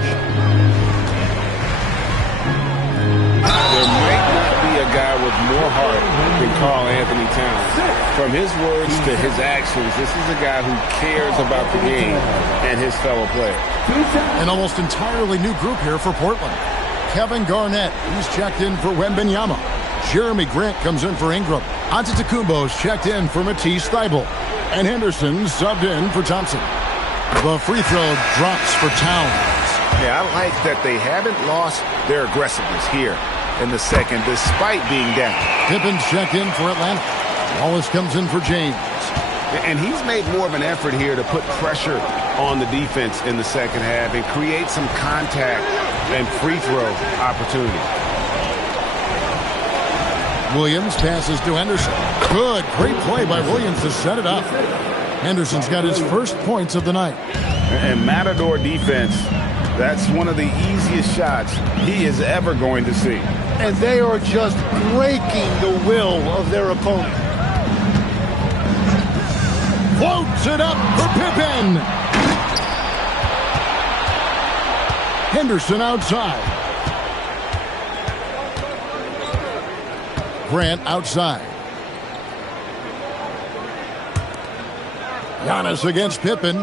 might not be a guy with more heart than Karl Anthony Towns. From his words to his actions, this is a guy who cares about the game and his fellow players. An almost entirely new group here for Portland. Kevin Garnett, he's checked in for Wembanyama. Jeremy Grant comes in for Ingram. Antetokounmpo's checked in for Matisse Thybulle. And Henderson subbed in for Thompson. The free throw drops for Towns. Yeah, I like that they haven't lost their aggressiveness here in the second, despite being down. Pippen's checked in for Atlanta. Wallace comes in for James. And he's made more of an effort here to put pressure on the defense in the second half and create some contact and free throw opportunity. Williams passes to Henderson. Good, great play by Williams to set it up. Henderson's got his first points of the night. And Matador defense, that's one of the easiest shots he is ever going to see. And they are just breaking the will of their opponent. Floats it up for Pippen. Henderson outside. Grant outside. Giannis against Pippen.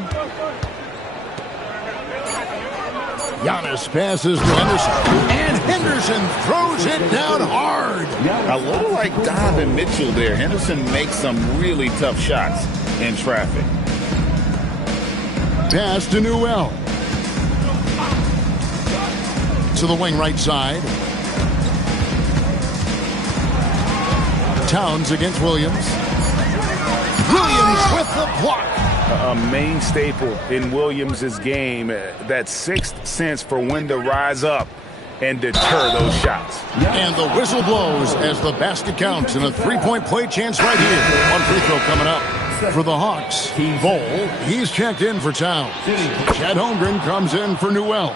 Giannis passes to Henderson. And Henderson throws it down hard. A little like Donovan Mitchell there. Henderson makes some really tough shots in traffic. Pass to Newell. To the wing right side. Towns against Williams. Williams with the block. A main staple in Williams' game, that sixth sense for when to rise up and deter those shots. And the whistle blows as the basket counts, and a three-point play chance right here. One free throw coming up for the Hawks. Bol, he's checked in for Towns. Chet Holmgren comes in for Newell.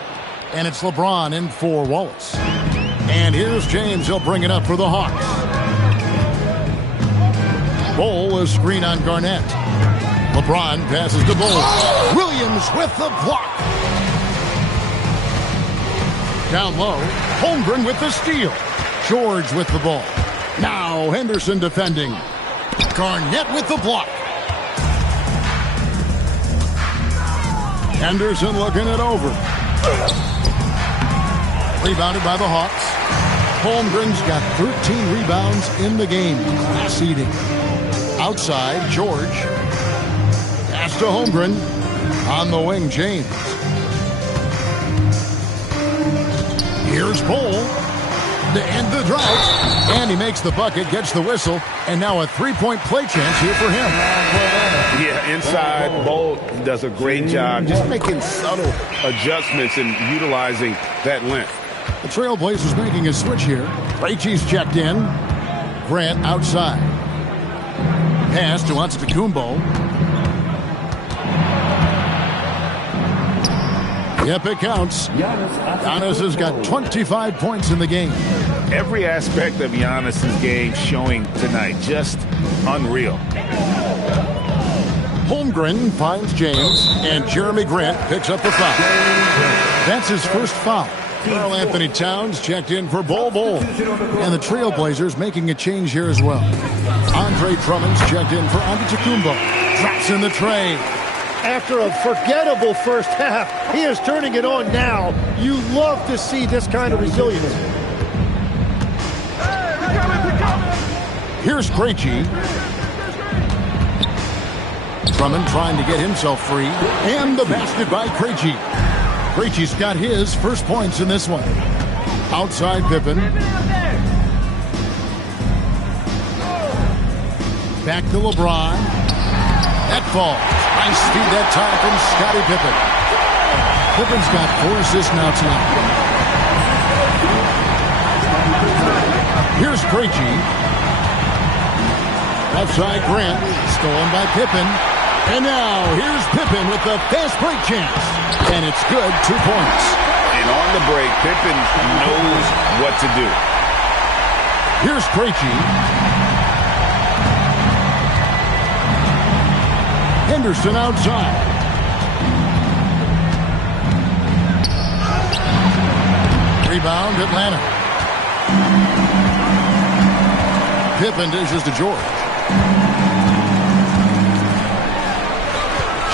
And it's LeBron in for Wallace. And here's James. He'll bring it up for the Hawks. Bol, a screen on Garnett. LeBron passes to Bol. Williams with the block. Down low. Holmgren with the steal. George with the ball. Now Henderson defending. Garnett with the block. Henderson looking it over. Rebounded by the Hawks. Holmgren's got 13 rebounds in the game. Class eating. Outside, George. Pass to Holmgren. On the wing, James. Here's Bol to end the drought. And he makes the bucket, gets the whistle, and now a three-point play chance here for him. Yeah, inside, Bol does a great job just making subtle adjustments and utilizing that length. The Trailblazers making a switch here. Krejci's checked in. Grant outside. Pass to Antetokounmpo. Yep, it counts. Giannis has got 25 points in the game. Every aspect of Giannis' game showing tonight. Just unreal. Holmgren finds James, and Jeremy Grant picks up the foul. That's his first foul. Karl Anthony Towns checked in for Bol. And the Trailblazers making a change here as well. Andre Drummond's checked in for Antetokounmpo. Drops in the tray. After a forgettable first half, he is turning it on now. You love to see this kind of resilience. Here's Krejci. Drummond trying to get himself free. And the basket by Krejci. Krejci's got his first points in this one. Outside Pippen. Back to LeBron. That falls. Nice speed that time from Scottie Pippen. Pippen's got 4 assists now tonight. Here's Krejci. Outside Grant. Stolen by Pippen. And now here's Pippen with the fast break chance. And it's good, 2 points. And on the break, Pippen knows what to do. Here's Krejci. Henderson outside. Rebound, Atlanta. Pippen dishes to George.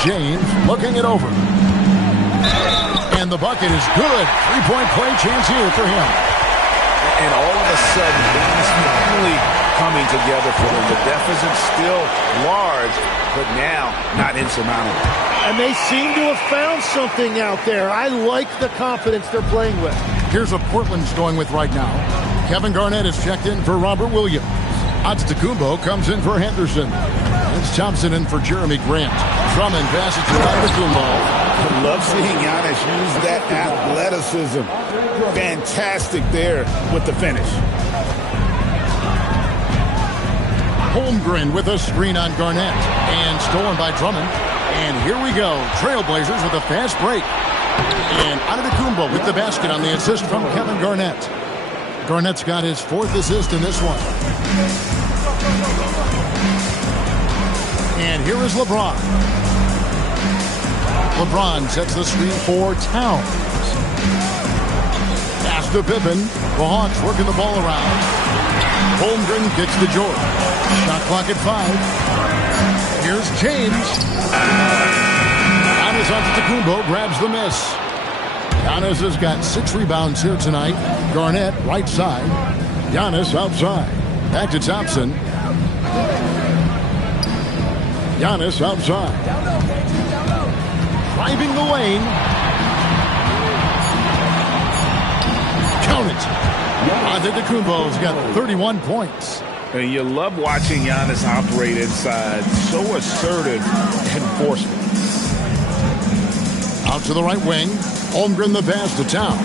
James looking it over. And the bucket is good. 3-point play chance here for him. And all of a sudden, things finally come coming together for them. The deficit still large, but now not insurmountable. And they seem to have found something out there. I like the confidence they're playing with. Here's what Portland's going with right now. Kevin Garnett is checked in for Robert Williams. Antetokounmpo comes in for Henderson. It's Thompson in for Jeremy Grant. Drummond passes to Antetokounmpo. I love seeing Giannis use that athleticism. Fantastic there with the finish. Holmgren with a screen on Garnett. And stolen by Drummond. And here we go. Trailblazers with a fast break. And Antetokounmpo with the basket on the assist from Kevin Garnett. Garnett's got his 4th assist in this one. And here is LeBron. LeBron sets the screen for Towns. Pass to Pippen. The Hawks working the ball around. Holmgren kicks to George. Shot clock at 5. Here's James. Giannis Antetokounmpo grabs the miss. Giannis has got 6 rebounds here tonight. Garnett right side. Giannis outside. Back to Thompson. Giannis outside. Driving the lane. Count it. Antetokounmpo's got 31 points. And you love watching Giannis operate inside. So assertive enforcement. Out to the right wing. Holmgren the pass to Towns.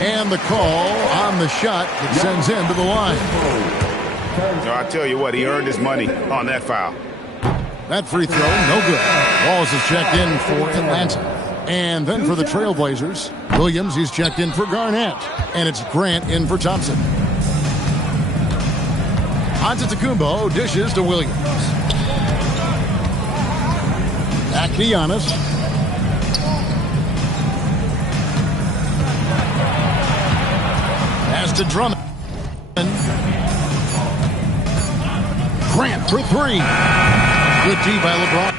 And the call on the shot that sends him to the line. So I tell you what, he earned his money on that foul. That free throw, no good. Walls is checked in for Atlanta. And then for the Trailblazers, Williams, he's checked in for Garnett. And it's Grant in for Thompson. Antetokounmpo dishes to Williams. Back to Giannis. Pass to Drummond. Grant for 3. Good D by LeBron.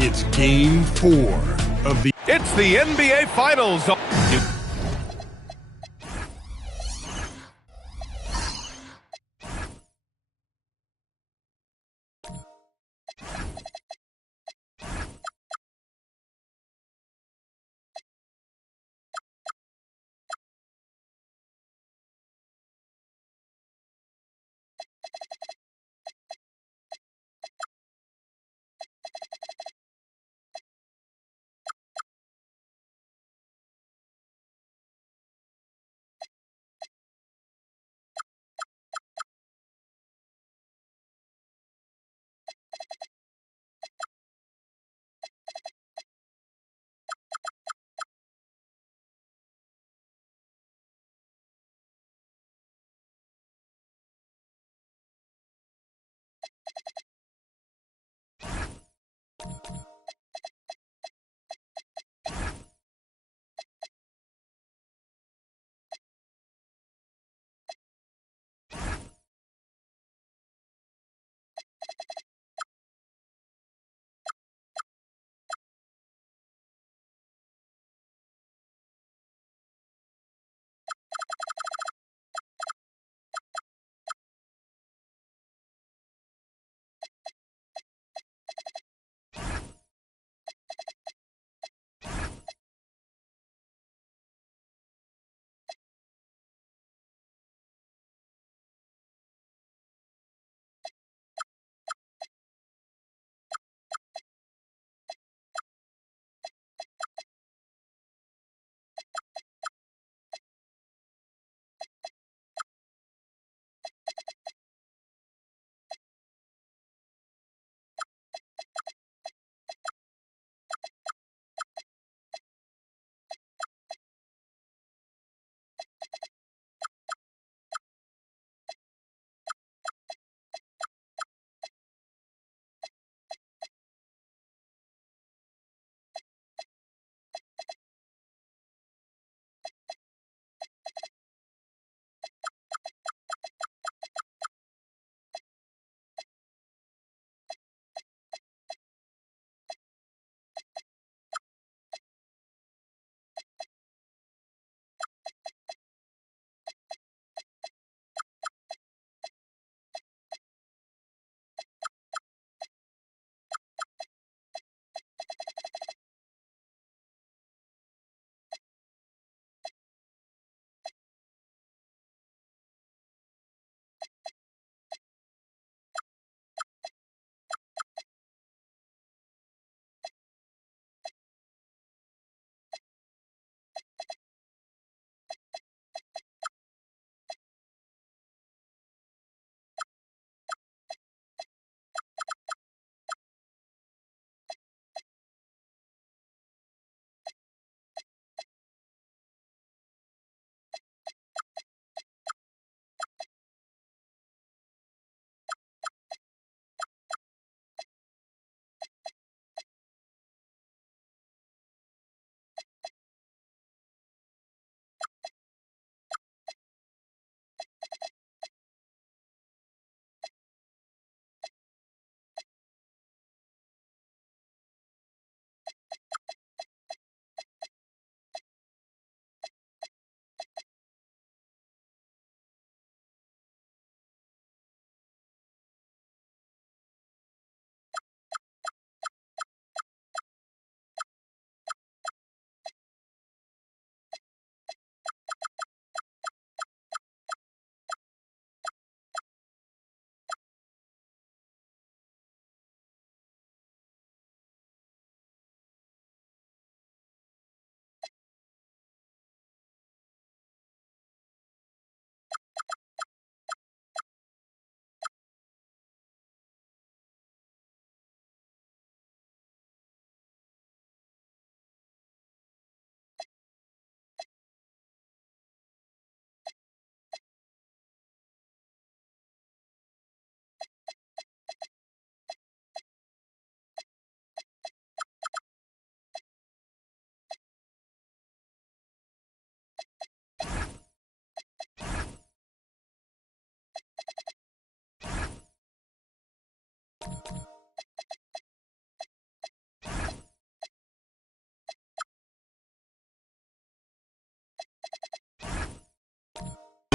It's Game 4 of the... It's the NBA Finals.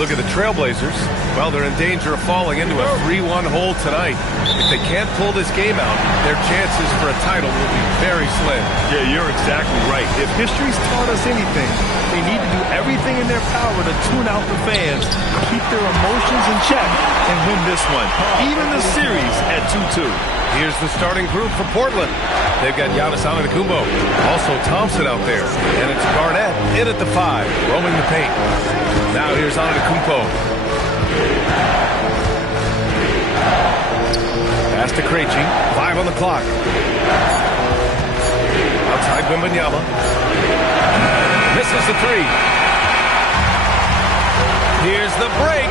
Look at the Trailblazers. Well, they're in danger of falling into a 3-1 hole tonight. If they can't pull this game out, their chances for a title will be very slim. Yeah, you're exactly right. If history's taught us anything, they need to do everything in their power to tune out the fans, keep their emotions in check, and win this one, even the series at 2-2. Here's the starting group for Portland. They've got Giannis Antetokounmpo, also Thompson out there, and it's Garnett in at the 5, roaming the paint. Now here's Antetokounmpo. Pass to Krejci, 5 on the clock. Outside Wembanyama. Misses the 3. Here's the break.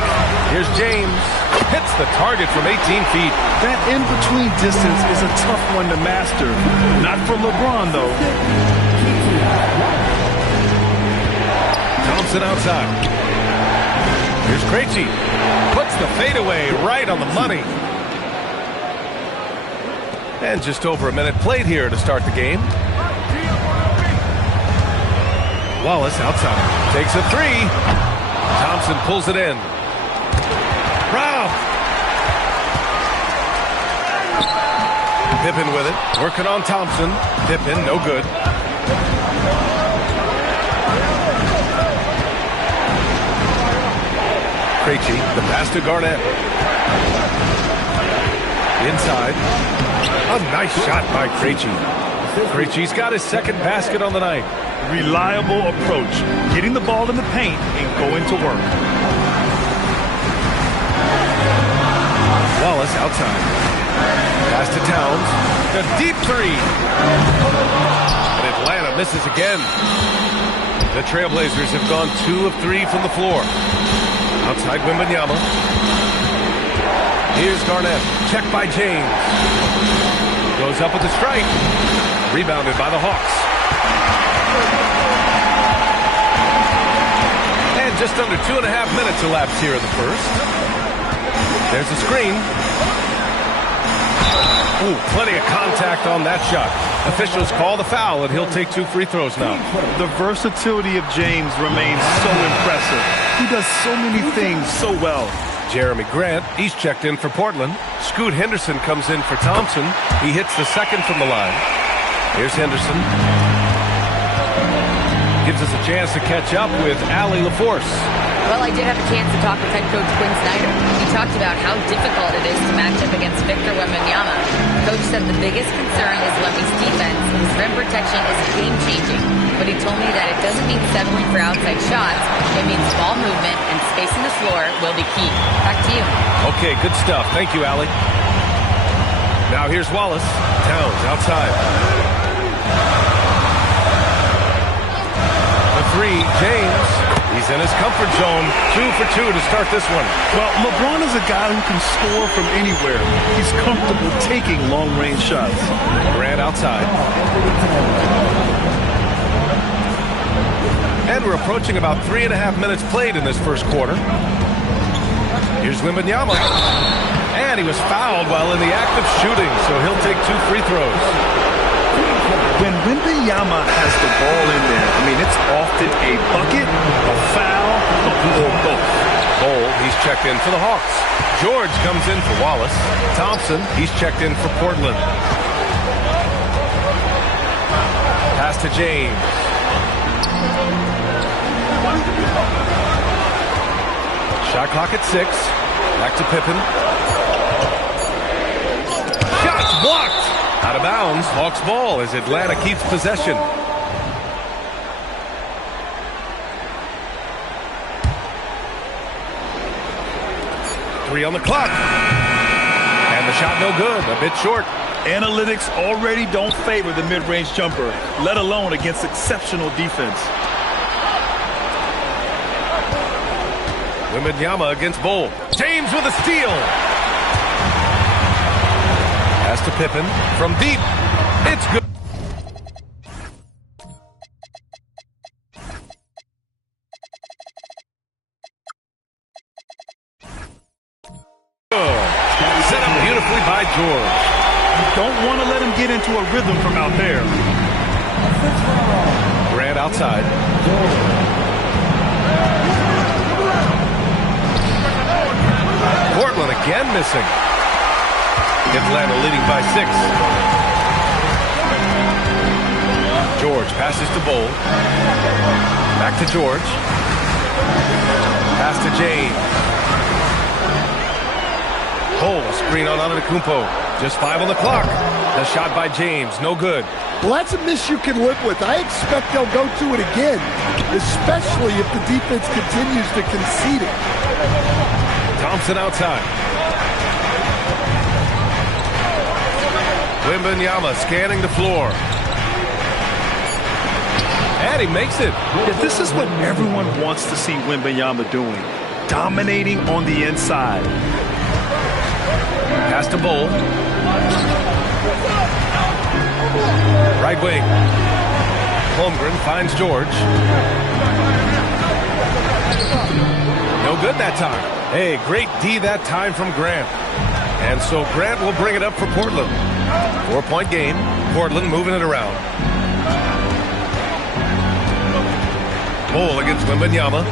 Here's James. Hits the target from 18 feet. That in-between distance is a tough one to master. Not for LeBron, though. Thompson outside. Here's Krejci. Puts the fadeaway right on the money. And just over a minute played here to start the game. Wallace outside. Takes a 3. Thompson pulls it in. Brown. Pippen with it. Working on Thompson. Pippen, no good. Krejci, the pass to Garnett. Inside. A nice shot by Krejci. Krejci's got his second basket on the night. Reliable approach. Getting the ball in the paint and going to work. Wallace outside. Pass to Towns. A deep 3. And Atlanta misses again. The Trailblazers have gone 2 of 3 from the floor. Outside Wembanyama. Here's Garnett. Check by James. Goes up with the strike. Rebounded by the Hawks. And just under 2.5 minutes elapsed here in the first. There's a screen. Ooh, plenty of contact on that shot. Officials call the foul, and he'll take 2 free throws now. The versatility of James remains so impressive. He does so many things so well. Jeremy Grant, he's checked in for Portland. Scoot Henderson comes in for Thompson. He hits the second from the line. Here's Henderson. Gives us a chance to catch up with Allie LaForce. Well, I did have a chance to talk with head coach Quinn Snyder. He talked about how difficult it is to match up against Victor Wembanyama. Coach said the biggest concern is Wemby's defense. His rim protection is game-changing. But he told me that it doesn't mean settling for outside shots. It means ball movement and spacing the floor will be key. Back to you. Okay, good stuff. Thank you, Allie. Now here's Wallace. Towns outside. The 3, James. He's in his comfort zone. 2 for 2 to start this one. Well, LeBron is a guy who can score from anywhere. He's comfortable taking long-range shots. Grant outside. And we're approaching about 3.5 minutes played in this first quarter. Here's Wembanyama. And he was fouled while in the act of shooting, so he'll take 2 free throws. When Wembanyama has the ball in there, I mean, it's often a bucket, a foul, or both. Cole, he's checked in for the Hawks. George comes in for Wallace. Thompson, he's checked in for Portland. Pass to James. Shot clock at 6. Back to Pippen. Shots blocked. Out of bounds. Hawks ball as Atlanta keeps possession. Three on the clock. And the shot no good. A bit short. Analytics already don't favor the mid-range jumper, let alone against exceptional defense. Wembanyama against Bol. James with a steal. Pass to Pippen from deep. It's good. Set up beautifully by George. You don't want to let him get into a rhythm from out there. Grant outside. again missing. Atlanta leading by 6. George passes to Bull. Back to George. Pass to James. Bull, screen on Antetokounmpo. Just 5 on the clock. The shot by James, no good. Well, that's a miss you can live with. I expect they'll go to it again, especially if the defense continues to concede it. Thompson outside. Wembanyama scanning the floor. And he makes it. Yeah, this is what everyone wants to see Wembanyama doing. Dominating on the inside. Pass to Bull. Right wing. Holmgren finds George. No good that time. Hey, great D that time from Grant. And so Grant will bring it up for Portland. 4-point game. Portland moving it around. Bull against Wembanyama.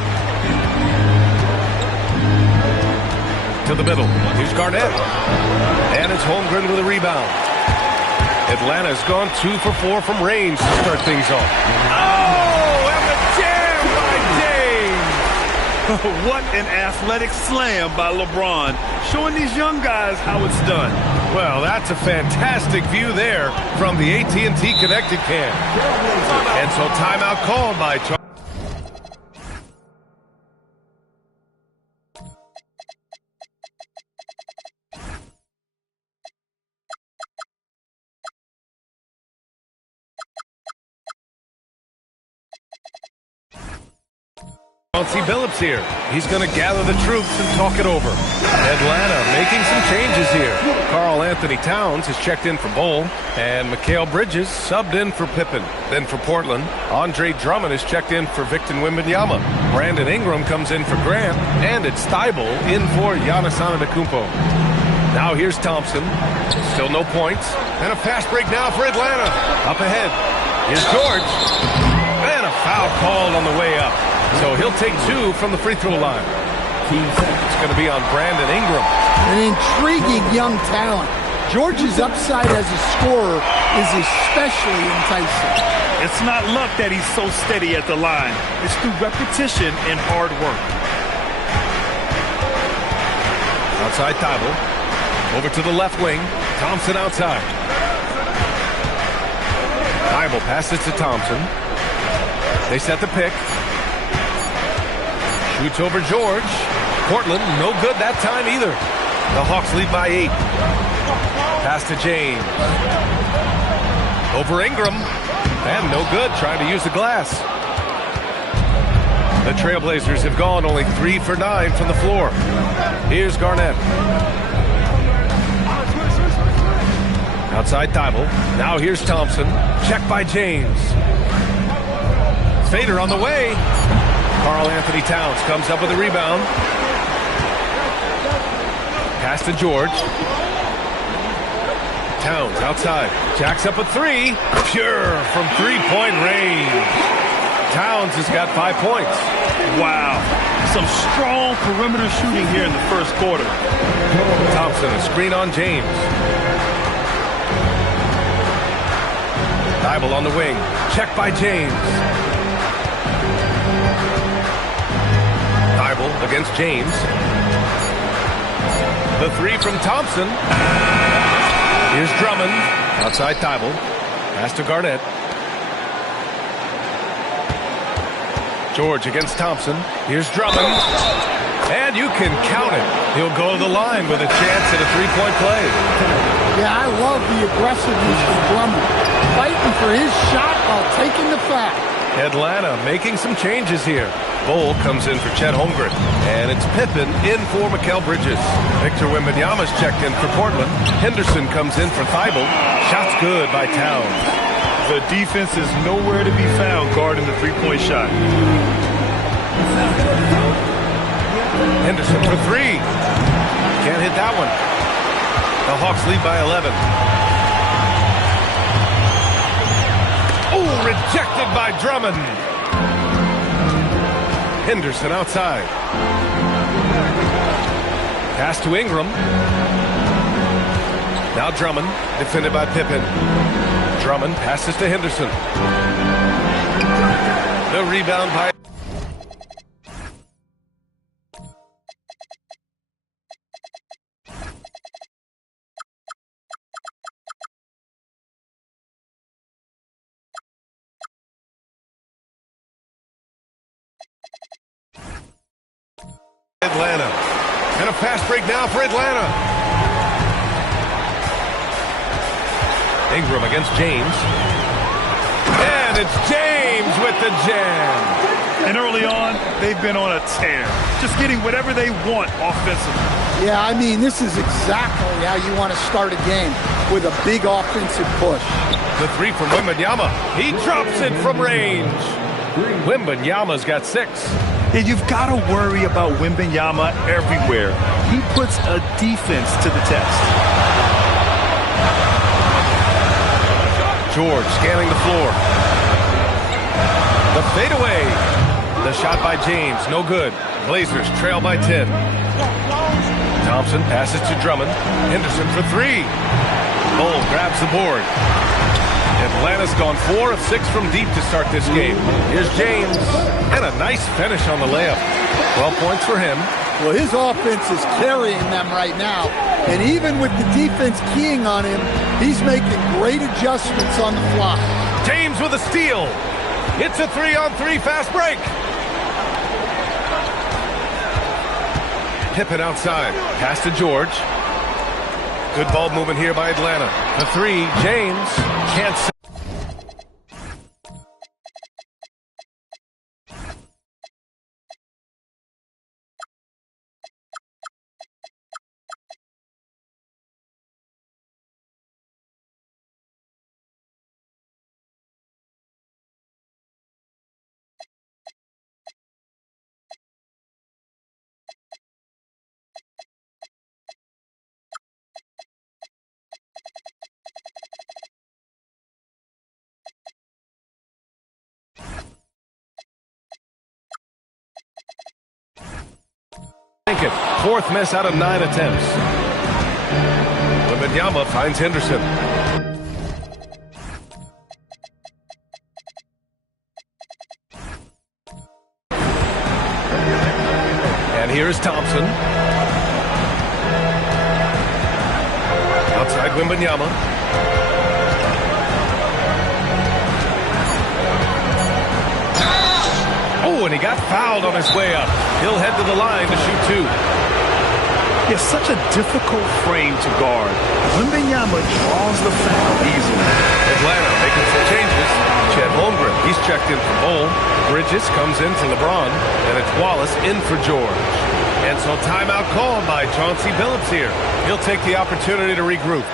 To the middle. Here's Garnett. And it's Holmgren with a rebound. Atlanta's gone 2 for 4 from range to start things off. Oh, and the jam by James. What an athletic slam by LeBron. Showing these young guys how it's done. Well, that's a fantastic view there from the AT&T Connected Cam. And so timeout called by Charles. Chauncey Billups here. He's going to gather the troops and talk it over. Atlanta making some changes here. Karl Anthony Towns has checked in for Bull, and Mikal Bridges subbed in for Pippen. Then for Portland, Andre Drummond has checked in for Victor Wembanyama. Brandon Ingram comes in for Grant, and it's Thibault in for Giannis Antetokounmpo. Now here's Thompson. Still no points. And a fast break now for Atlanta. Up ahead. Here's George. And a foul called on the way up. So he'll take 2 from the free throw line. It's going to be on Brandon Ingram. An intriguing young talent. George's upside as a scorer is especially enticing. It's not luck that he's so steady at the line. It's through repetition and hard work. Outside Thibault. Over to the left wing. Thompson outside. Thibault passes to Thompson. They set the pick. Shoots over George. Portland, no good that time either. The Hawks lead by 8. Pass to James. Over Ingram. And no good, trying to use the glass. The Trailblazers have gone only 3 for 9 from the floor. Here's Garnett. Outside Thibault. Now here's Thompson. Check by James. Fader on the way. Karl Anthony Towns comes up with a rebound. Pass to George. Towns outside. Jacks up a 3. Pure from 3-point range. Towns has got 5 points. Wow. Some strong perimeter shooting here in the first quarter. Thompson, a screen on James. Thibault on the wing. Check by James. Thibault against James. The 3 from Thompson. Here's Drummond. Outside Thibault. Pass to Garnett. George against Thompson. Here's Drummond. And you can count it. He'll go to the line with a chance at a 3-point play. Yeah, I love the aggressiveness from Drummond. Fighting for his shot while taking the foul. Atlanta making some changes here. Bull comes in for Chet Holmgren. And it's Pippen in for Mikal Bridges. Victor Wembanyama's checked in for Portland. Henderson comes in for Thibault. Shot's good by Towns. The defense is nowhere to be found guarding the 3-point shot. Henderson for 3. Can't hit that one. The Hawks lead by 11. Oh, rejected by Drummond. Henderson outside. Pass to Ingram. Now Drummond, defended by Pippen. Drummond passes to Henderson. The rebound by Atlanta. And a fast break now for Atlanta. Ingram against James. And it's James with the jam. And early on, they've been on a tear. Just getting whatever they want offensively. Yeah, I mean, this is exactly how you want to start a game, with a big offensive push. The three from Wembanyama. He drops it from range. Wembanyama's got 6. Yeah, you've got to worry about Wembanyama everywhere. He puts a defense to the test. George scanning the floor. The fadeaway. The shot by James, no good. Blazers trail by 10. Thompson passes to Drummond. Henderson for 3. Bull grabs the board. Atlanta's gone 4 of 6 from deep to start this game. Here's James. And a nice finish on the layup. 12 points for him. Well, his offense is carrying them right now. And even with the defense keying on him, he's making great adjustments on the fly. James with a steal. It's a 3-on-3 fast break. Pippen outside. Pass to George. Good ball movement here by Atlanta. The 3, James can't set. Fourth miss out of 9 attempts. Wembanyama finds Henderson. And here is Thompson. Outside Wembanyama. Oh, and he got fouled on his way up. He'll head to the line to shoot 2. It's such a difficult frame to guard. Wembanyama draws the foul easily. Atlanta making some changes. Chet Holmgren, he's checked in for Bull. Bridges comes in for LeBron. And it's Wallace in for George. And so timeout called by Chauncey Billups here. He'll take the opportunity to regroup.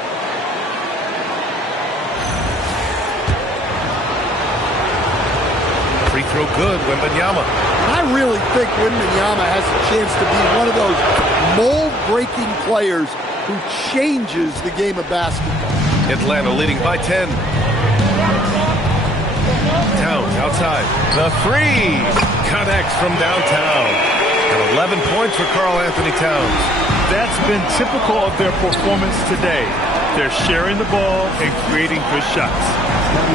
Free throw good, Wembanyama. I really think Wembanyama has a chance to be one of those mold-breaking players who changes the game of basketball. Atlanta leading by 10. Towns outside. The 3 connects from downtown. And 11 points for Karl Anthony Towns. That's been typical of their performance today. They're sharing the ball and creating good shots.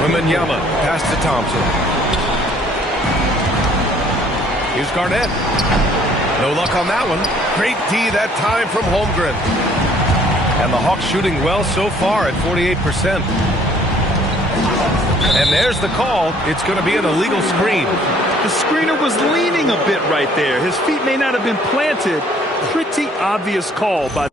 Wembanyama pass to Thompson. Here's Garnett. No luck on that one. Great D that time from Holmgren. And the Hawks shooting well so far at 48%. And there's the call. It's going to be an illegal screen. The screener was leaning a bit right there. His feet may not have been planted. Pretty obvious call by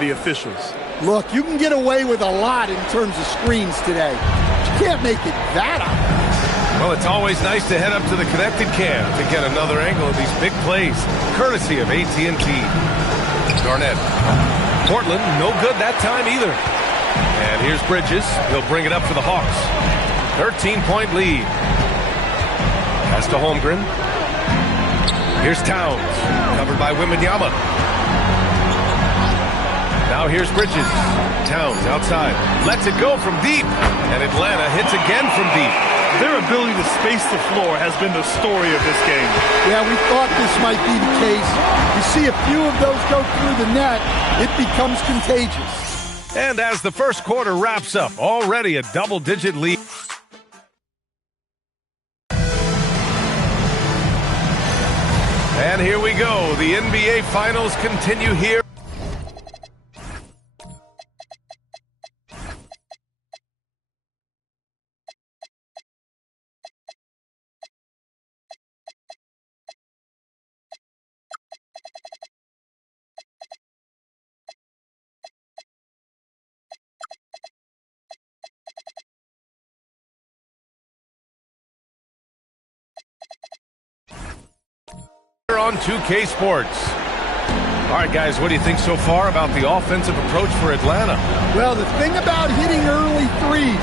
the officials. Look, you can get away with a lot in terms of screens today. But you can't make it that obvious. Well, it's always nice to head up to the connected cam to get another angle of these big plays, courtesy of AT&T. Garnett. Portland, no good that time either. And here's Bridges. He'll bring it up for the Hawks. 13-point lead. Pass to Holmgren. Here's Towns, covered by Wembanyama. Now here's Bridges. Towns outside. Lets it go from deep. And Atlanta hits again from deep. Their ability to space the floor has been the story of this game. Yeah, we thought this might be the case. You see a few of those go through the net, it becomes contagious. And as the first quarter wraps up, already a double-digit lead. And here we go. The NBA Finals continue here. On 2K Sports. All right, guys, what do you think so far about the offensive approach for Atlanta? Well, the thing about hitting early threes,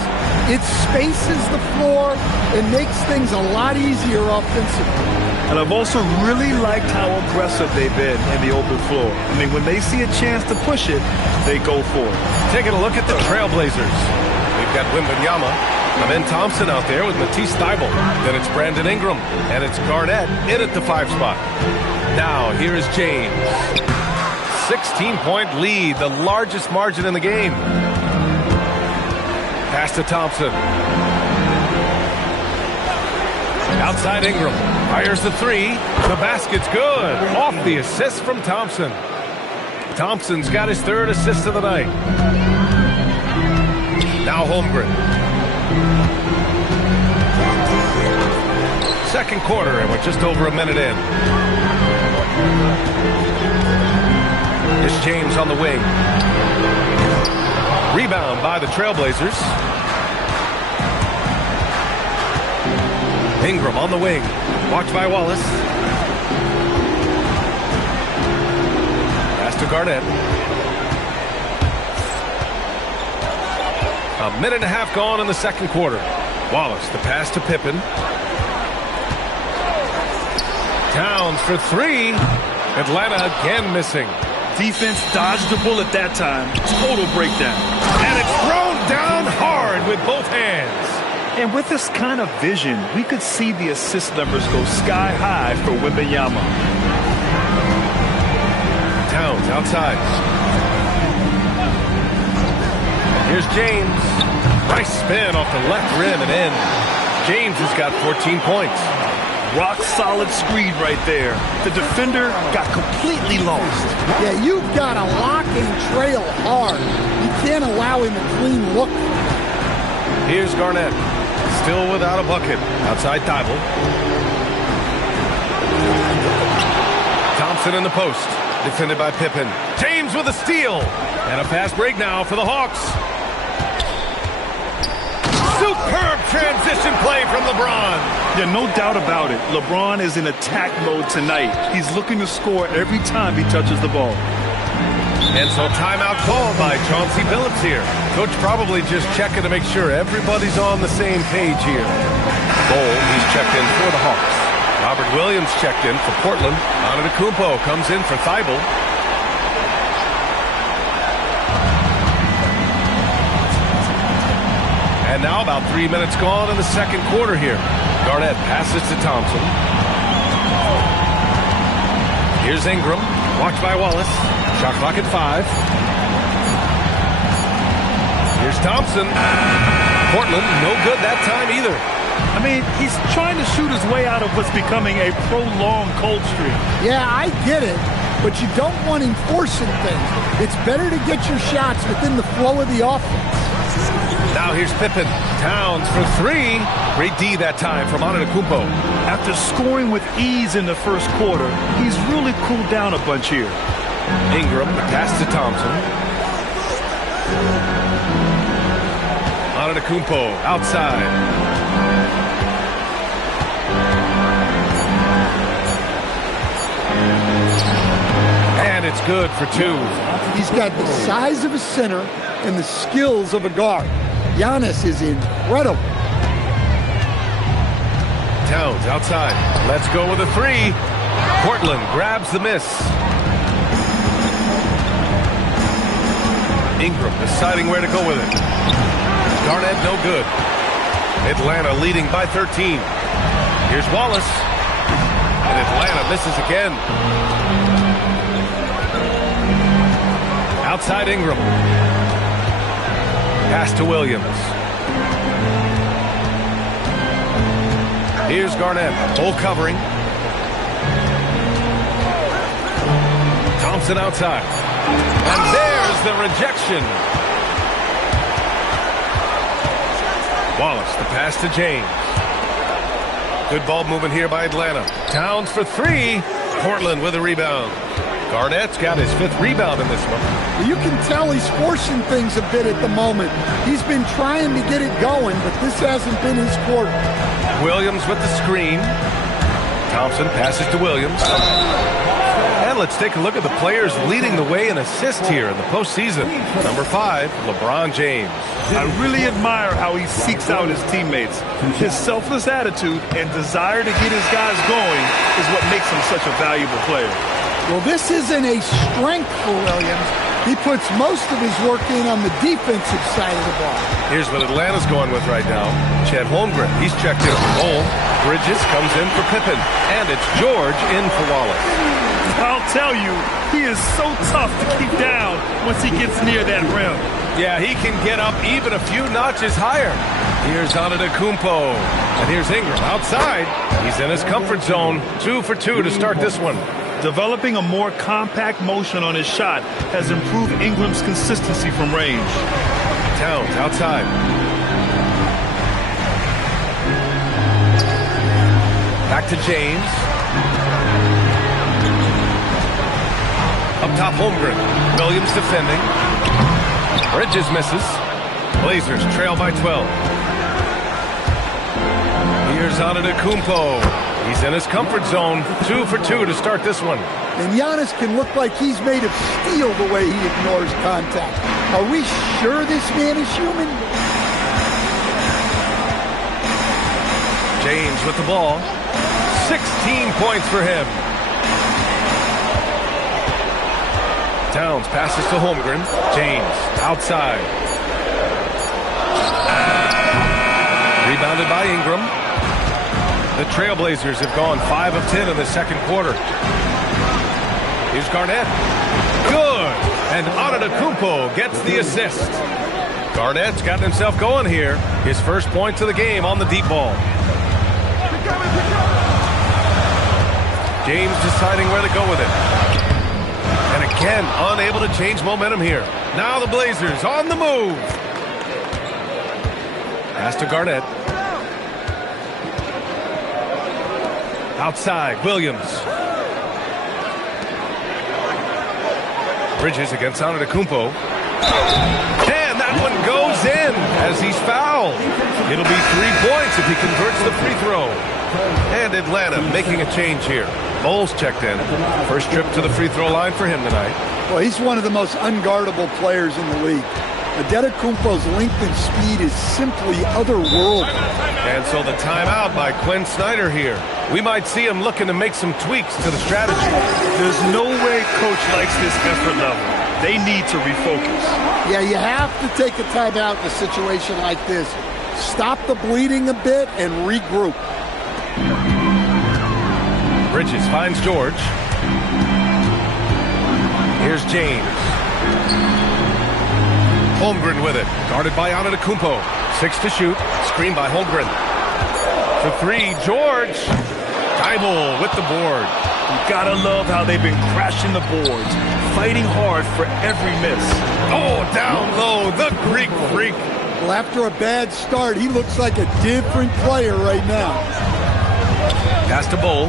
it spaces the floor and makes things a lot easier offensively. And I've also really liked how aggressive they've been in the open floor. I mean, when they see a chance to push it, they go for it. Taking a look at the Trailblazers. We've got Wembanyama. Amen Thompson out there with Matisse Thybulle. Then it's Brandon Ingram. And it's Garnett in at the 5 spot. Now, here is James. 16-point lead, the largest margin in the game. Pass to Thompson. Outside Ingram. Fires the 3. The basket's good. Off the assist from Thompson. Thompson's got his 3rd assist of the night. Now Holmgren. Second quarter, and we're just over a minute in. Here's James on the wing. Rebound by the Trailblazers. Ingram on the wing. Watched by Wallace. Pass to Garnett. A minute and a half gone in the second quarter. Wallace, the pass to Pippen. Towns for 3. Atlanta again missing. Defense dodged the bullet that time. Total breakdown. And it's thrown down hard with both hands. And with this kind of vision, we could see the assist numbers go sky high for Wembanyama. Towns outside. Here's James. Nice spin off the left rim and in. James has got 14 points. Rock solid screen right there. The defender got completely lost. Yeah, you've got to lock and trail hard. You can't allow him a clean look. Here's Garnett. Still without a bucket. Outside Thybulle. Thompson in the post. Defended by Pippen. James with a steal. And a fast break now for the Hawks. Superb transition play from LeBron. Yeah, no doubt about it. LeBron is in attack mode tonight. He's looking to score every time he touches the ball. And so timeout called by Chauncey Billups here. Coach probably just checking to make sure everybody's on the same page here. Bol, he's checked in for the Hawks. Robert Williams checked in for Portland. Antetokounmpo comes in for Thybulle. And now about 3 minutes gone in the second quarter here. Garnett passes to Thompson. Here's Ingram. Watched by Wallace. Shot clock at 5. Here's Thompson. Portland, no good that time either. I mean, he's trying to shoot his way out of what's becoming a prolonged cold streak. Yeah, I get it, but you don't want him forcing things. It's better to get your shots within the flow of the offense. Now here's Pippen. Towns for 3. Great D that time from Antetokounmpo. After scoring with ease in the first quarter, he's really cooled down a bunch here. Ingram, pass to Thompson. Antetokounmpo outside. And it's good for two. He's got the size of a center and the skills of a guard. Giannis is incredible. Towns outside. Let's go with a three. Portland grabs the miss. Ingram deciding where to go with it. Garnett no good. Atlanta leading by 13. Here's Wallace. And Atlanta misses again. Outside Ingram. Pass to Williams. Here's Garnett. Full covering. Thompson outside. And there's the rejection. Wallace, the pass to James. Good ball movement here by Atlanta. Towns for three. Portland with a rebound. Garnett's got his 5th rebound in this one. You can tell he's forcing things a bit at the moment. He's been trying to get it going, but this hasn't been his quarter. Williams with the screen. Thompson passes to Williams. And let's take a look at the players leading the way in assists here in the postseason. Number 5, LeBron James. I really admire how he seeks out his teammates. His selfless attitude and desire to get his guys going is what makes him such a valuable player. Well, this isn't a strength for Williams. He puts most of his work in on the defensive side of the ball. Here's what Atlanta's going with right now. Chet Holmgren, he's checked in for Cole. Bridges comes in for Pippen. And it's George in for Wallace. I'll tell you, he is so tough to keep down once he gets near that rim. Yeah, he can get up even a few notches higher. Here's Antetokounmpo. And here's Ingram outside. He's in his comfort zone. 2 for 2 to start this one. Developing a more compact motion on his shot has improved Ingram's consistency from range. Towns outside. Back to James. Up top, Holmgren. Williams defending. Bridges misses. Blazers trail by 12. Here's Antetokounmpo. He's in his comfort zone. 2 for 2 to start this one. And Giannis can look like he's made of steel the way he ignores contact. Are we sure this man is human? James with the ball. 16 points for him. Towns passes to Holmgren. James outside. Rebounded by Ingram. The Trailblazers have gone 5 of 10 in the second quarter. Here's Garnett. Good. And Antetokounmpo gets the assist. Garnett's gotten himself going here. His first point to the game on the deep ball. James deciding where to go with it. And again, unable to change momentum here. Now the Blazers on the move. Pass to Garnett. Outside, Williams. Bridges against Antetokounmpo. And that one goes in as he's fouled. It'll be 3 points if he converts the free throw. And Atlanta making a change here. Bowles checked in. First trip to the free throw line for him tonight. Well, he's one of the most unguardable players in the league. Antetokounmpo's length and speed is simply otherworldly. And so the timeout by Quinn Snyder here. We might see him looking to make some tweaks to the strategy. There's no way coach likes this effort level. They need to refocus. Yeah, you have to take a timeout in a situation like this. Stop the bleeding a bit and regroup. Bridges finds George. Here's James. Holmgren with it. Guarded by Antetokounmpo. 6 to shoot. Screen by Holmgren. For 3, George. Thibault with the board. You gotta love how they've been crashing the boards, fighting hard for every miss. Oh, down low, the Greek freak. Well, after a bad start, he looks like a different player right now. Pass to Bull.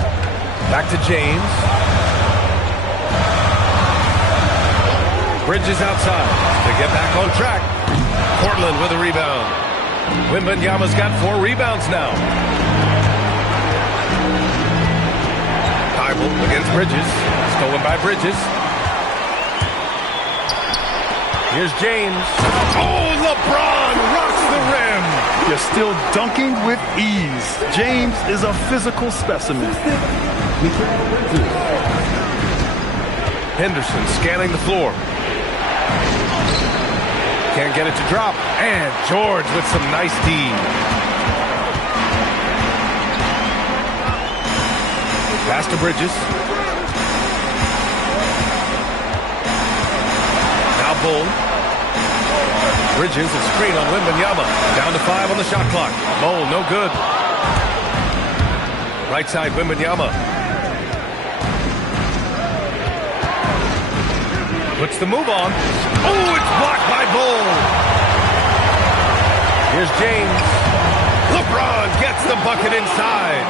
Back to James. Bridges outside to get back on track. Portland with a rebound. Wembanyama's got 4 rebounds now. Thybulle against Bridges. Stolen by Bridges. Here's James. Oh, LeBron rocks the rim. You're still dunking with ease. James is a physical specimen. Henderson scanning the floor. Can't get it to drop. And George with some nice D. Pass to Bridges. Now Bull. Bridges, a screen on Wembanyama. Down to 5 on the shot clock. Bull, no good. Right side, Wembanyama. Puts the move on. Oh, it's blocked by Bull. Here's James. LeBron gets the bucket inside.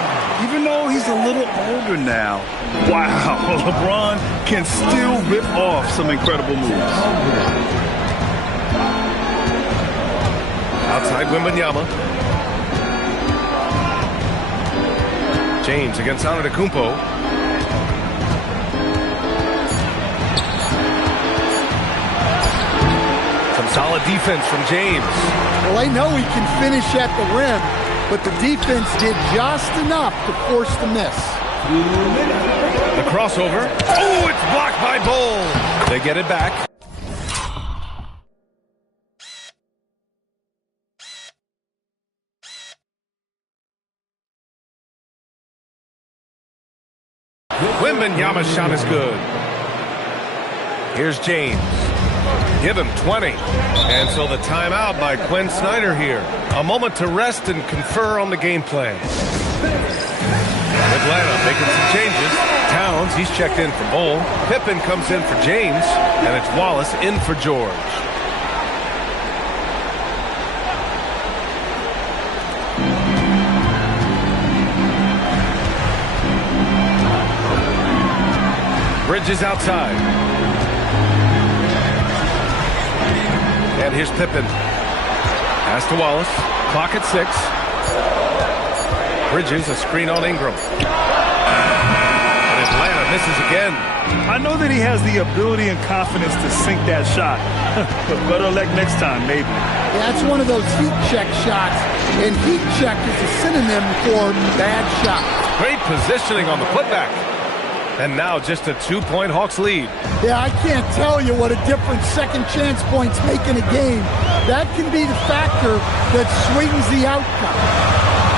Even though he's a little older now, wow, LeBron can still rip off some incredible moves. Outside Wembanyama. James against Antetokounmpo. Solid defense from James. Well, I know he can finish at the rim, but the defense did just enough to force the miss. The crossover. Oh, it's blocked by Bull. They get it back. Wembanyama's shot is good. Here's James. Give him 20. And so the timeout by Quinn Snyder here. A moment to rest and confer on the game plan. Atlanta making some changes. Towns, he's checked in for Bull. Pippen comes in for James. And it's Wallace in for George. Bridges outside. And here's Pippen. Pass to Wallace. Clock at 6. Bridges, a screen on Ingram. And Atlanta misses again. I know that he has the ability and confidence to sink that shot. But better luck next time, maybe. Yeah, that's one of those heat check shots. And heat check is a synonym for bad shot. Great positioning on the putback. And now just a 2-point Hawks lead. Yeah, I can't tell you what a difference second chance points make in a game. That can be the factor that swings the outcome.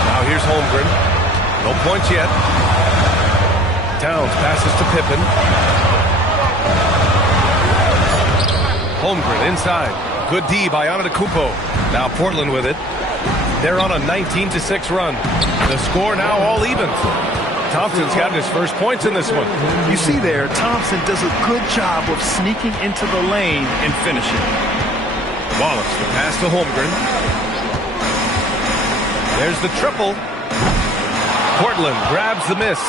Now here's Holmgren. No points yet. Towns passes to Pippen. Holmgren inside. Good D by Antetokounmpo. Now Portland with it. They're on a 19-6 run. The score now all even. Thompson's gotten his first points in this one. You see there, Thompson does a good job of sneaking into the lane and finishing. Wallace, the pass to Holmgren. There's the triple. Portland grabs the miss.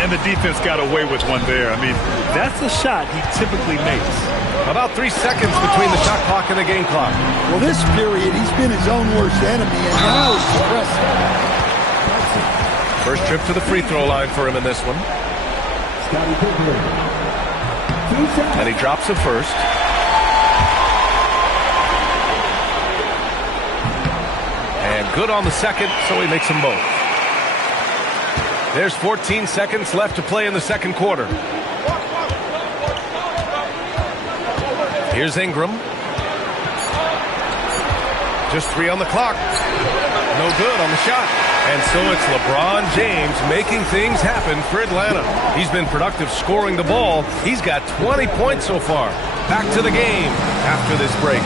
And the defense got away with one there. I mean, that's a shot he typically makes. About 3 seconds between the shot clock and the game clock. Well, this period, he's been his own worst enemy, and now he's progressing. First trip to the free throw line for him in this one. And he drops it first. And good on the second, so he makes them both. There's 14 seconds left to play in the second quarter. Here's Ingram. Just 3 on the clock. No good on the shot. And so it's LeBron James making things happen for Atlanta. He's been productive scoring the ball. He's got 20 points so far. Back to the game after this break.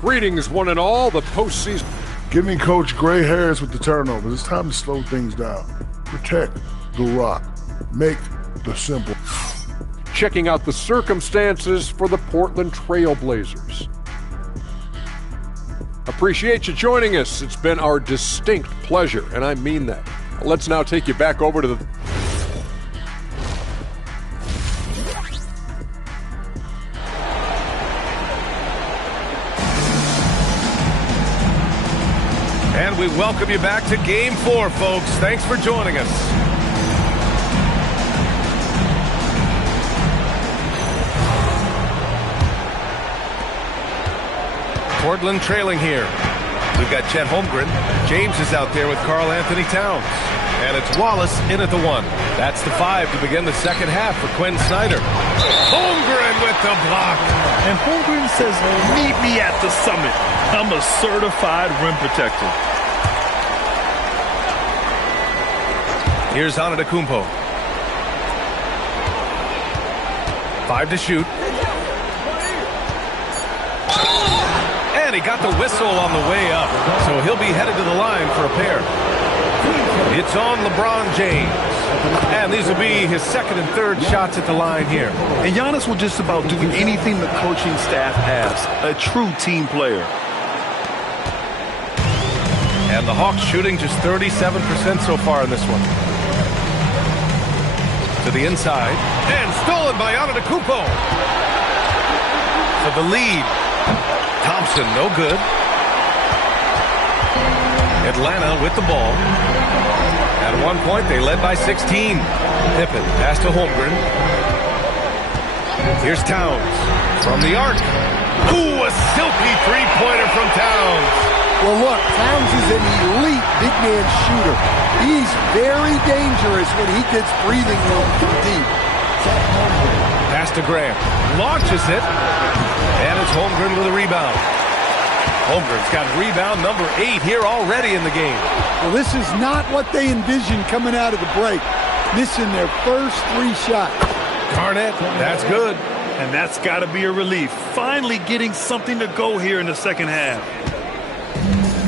Greetings, one and all. The postseason. Give me Coach gray hairs with the turnovers. It's time to slow things down. Protect the rock. Make the simple. Checking out the circumstances for the Portland Trail Blazers. A appreciate you joining us. It's been our distinct pleasure, and I mean that. Let's now take you back over to the... And we welcome you back to Game 4, folks. Thanks for joining us. Portland trailing here. We've got Chet Holmgren. James is out there with Karl Anthony Towns. And it's Wallace in at the 1. That's the 5 to begin the second half for Quinn Snyder. Holmgren with the block. And Holmgren says, meet me at the summit. I'm a certified rim protector. Here's Antetokounmpo. 5 to shoot. And he got the whistle on the way up. So he'll be headed to the line for a pair. It's on LeBron James. And these will be his second and third shots at the line here. And Giannis will just about do anything the coaching staff asks. A true team player. And the Hawks shooting just 37% so far in this one. To the inside. And stolen by Antetokounmpo. For the lead. Thompson, no good. Atlanta with the ball. At one point, they led by 16. Pippen pass to Holmgren. Here's Towns from the arc. Ooh, a silky three-pointer from Towns. Well, look, Towns is an elite big-man shooter. He's very dangerous when he gets breathing room from deep. Pass to Graham. Launches it. And it's Holmgren with a rebound. Holmgren's got rebound number 8 here already in the game. Well, this is not what they envisioned coming out of the break. Missing their first 3 shots. Garnett, that's good. And that's got to be a relief. Finally getting something to go here in the second half.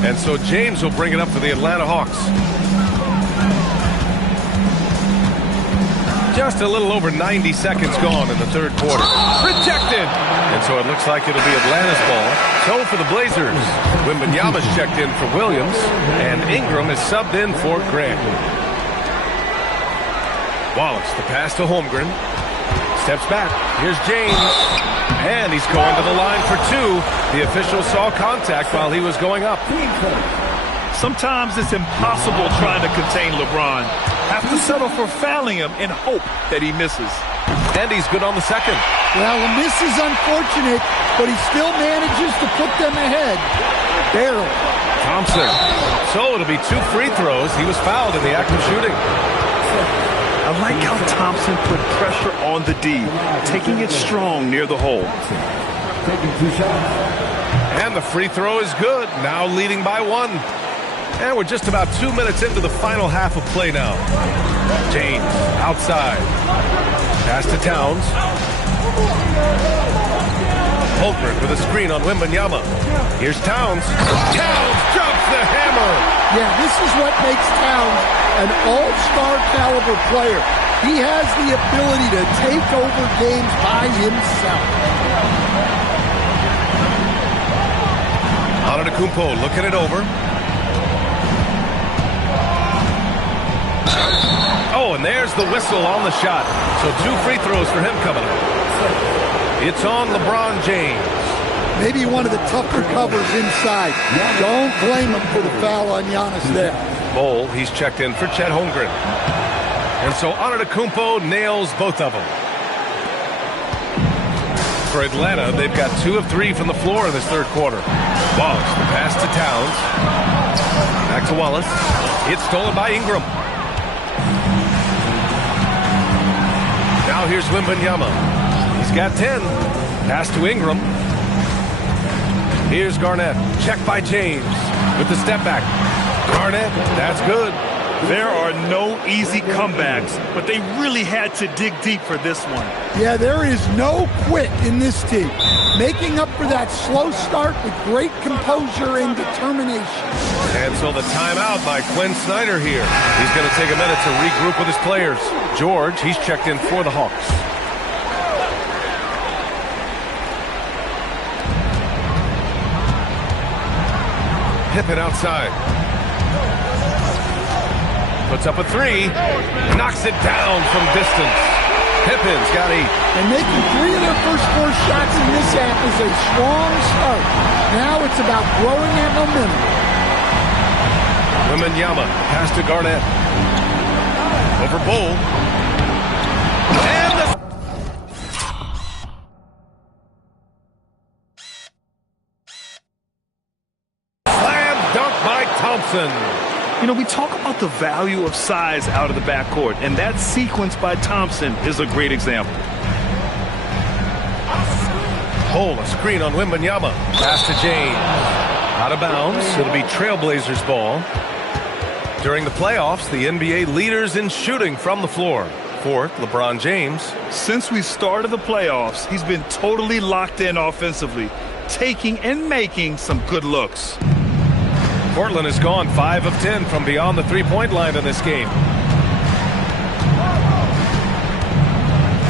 And so James will bring it up for the Atlanta Hawks. Just a little over 90 seconds gone in the third quarter. Rejected! And so it looks like it'll be Atlanta's ball. So for the Blazers, Wembanyama's checked in for Williams, and Ingram is subbed in for Grant. Wallace, the pass to Holmgren. Steps back. Here's James. And he's going to the line for 2. The official saw contact while he was going up. Sometimes it's impossible trying to contain LeBron. Have to settle for fouling him and hope that he misses. And he's good on the second. Well, a miss is unfortunate, but he still manages to put them ahead. Barely. Thompson. So it'll be 2 free throws. He was fouled in the act of shooting. I like how Thompson put pressure on the D, taking it strong near the hole. And the free throw is good. Now leading by 1. And we're just about 2 minutes into the final half of play now. James outside. Pass to Towns. Holmgren with a screen on Wembanyama. Here's Towns. Towns drops the hammer. Yeah, this is what makes Towns an all-star caliber player. He has the ability to take over games by himself. Antetokounmpo looking it over. Oh, and there's the whistle on the shot. So 2 free throws for him coming up. It's on LeBron James. Maybe one of the tougher covers inside. Don't blame him for the foul on Giannis there. Bol, he's checked in for Chet Holmgren. And so Antetokounmpo nails both of them. For Atlanta, they've got 2 of 3 from the floor in this third quarter. Wallace, the pass to Towns. Back to Wallace. It's stolen by Ingram. Now here's Wembanyama. He's got 10. Pass to Ingram. Here's Garnett. Check by James with the step back. Garnett, that's good. There are no easy comebacks, but they really had to dig deep for this one. Yeah, there is no quit in this team. Making up for that slow start with great composure and determination. And so the timeout by Quinn Snyder here. He's going to take a minute to regroup with his players. George, he's checked in for the Hawks. Pippen outside. Puts up a three. Knocks it down from distance. Pippin's got 8. And making 3 of their first 4 shots in this half is a strong start. Now it's about growing that momentum. Wembanyama pass to Garnett. Over Bull. And the slam dunk by Thompson. You know, we talk about the value of size out of the backcourt, and that sequence by Thompson is a great example. Bull, a screen on Wembanyama. Pass to James. Out of bounds. It'll be Trailblazers ball. During the playoffs, the NBA leaders in shooting from the floor. Fourth, LeBron James. Since we started the playoffs, he's been totally locked in offensively, taking and making some good looks. Portland has gone 5 of 10 from beyond the three-point line in this game.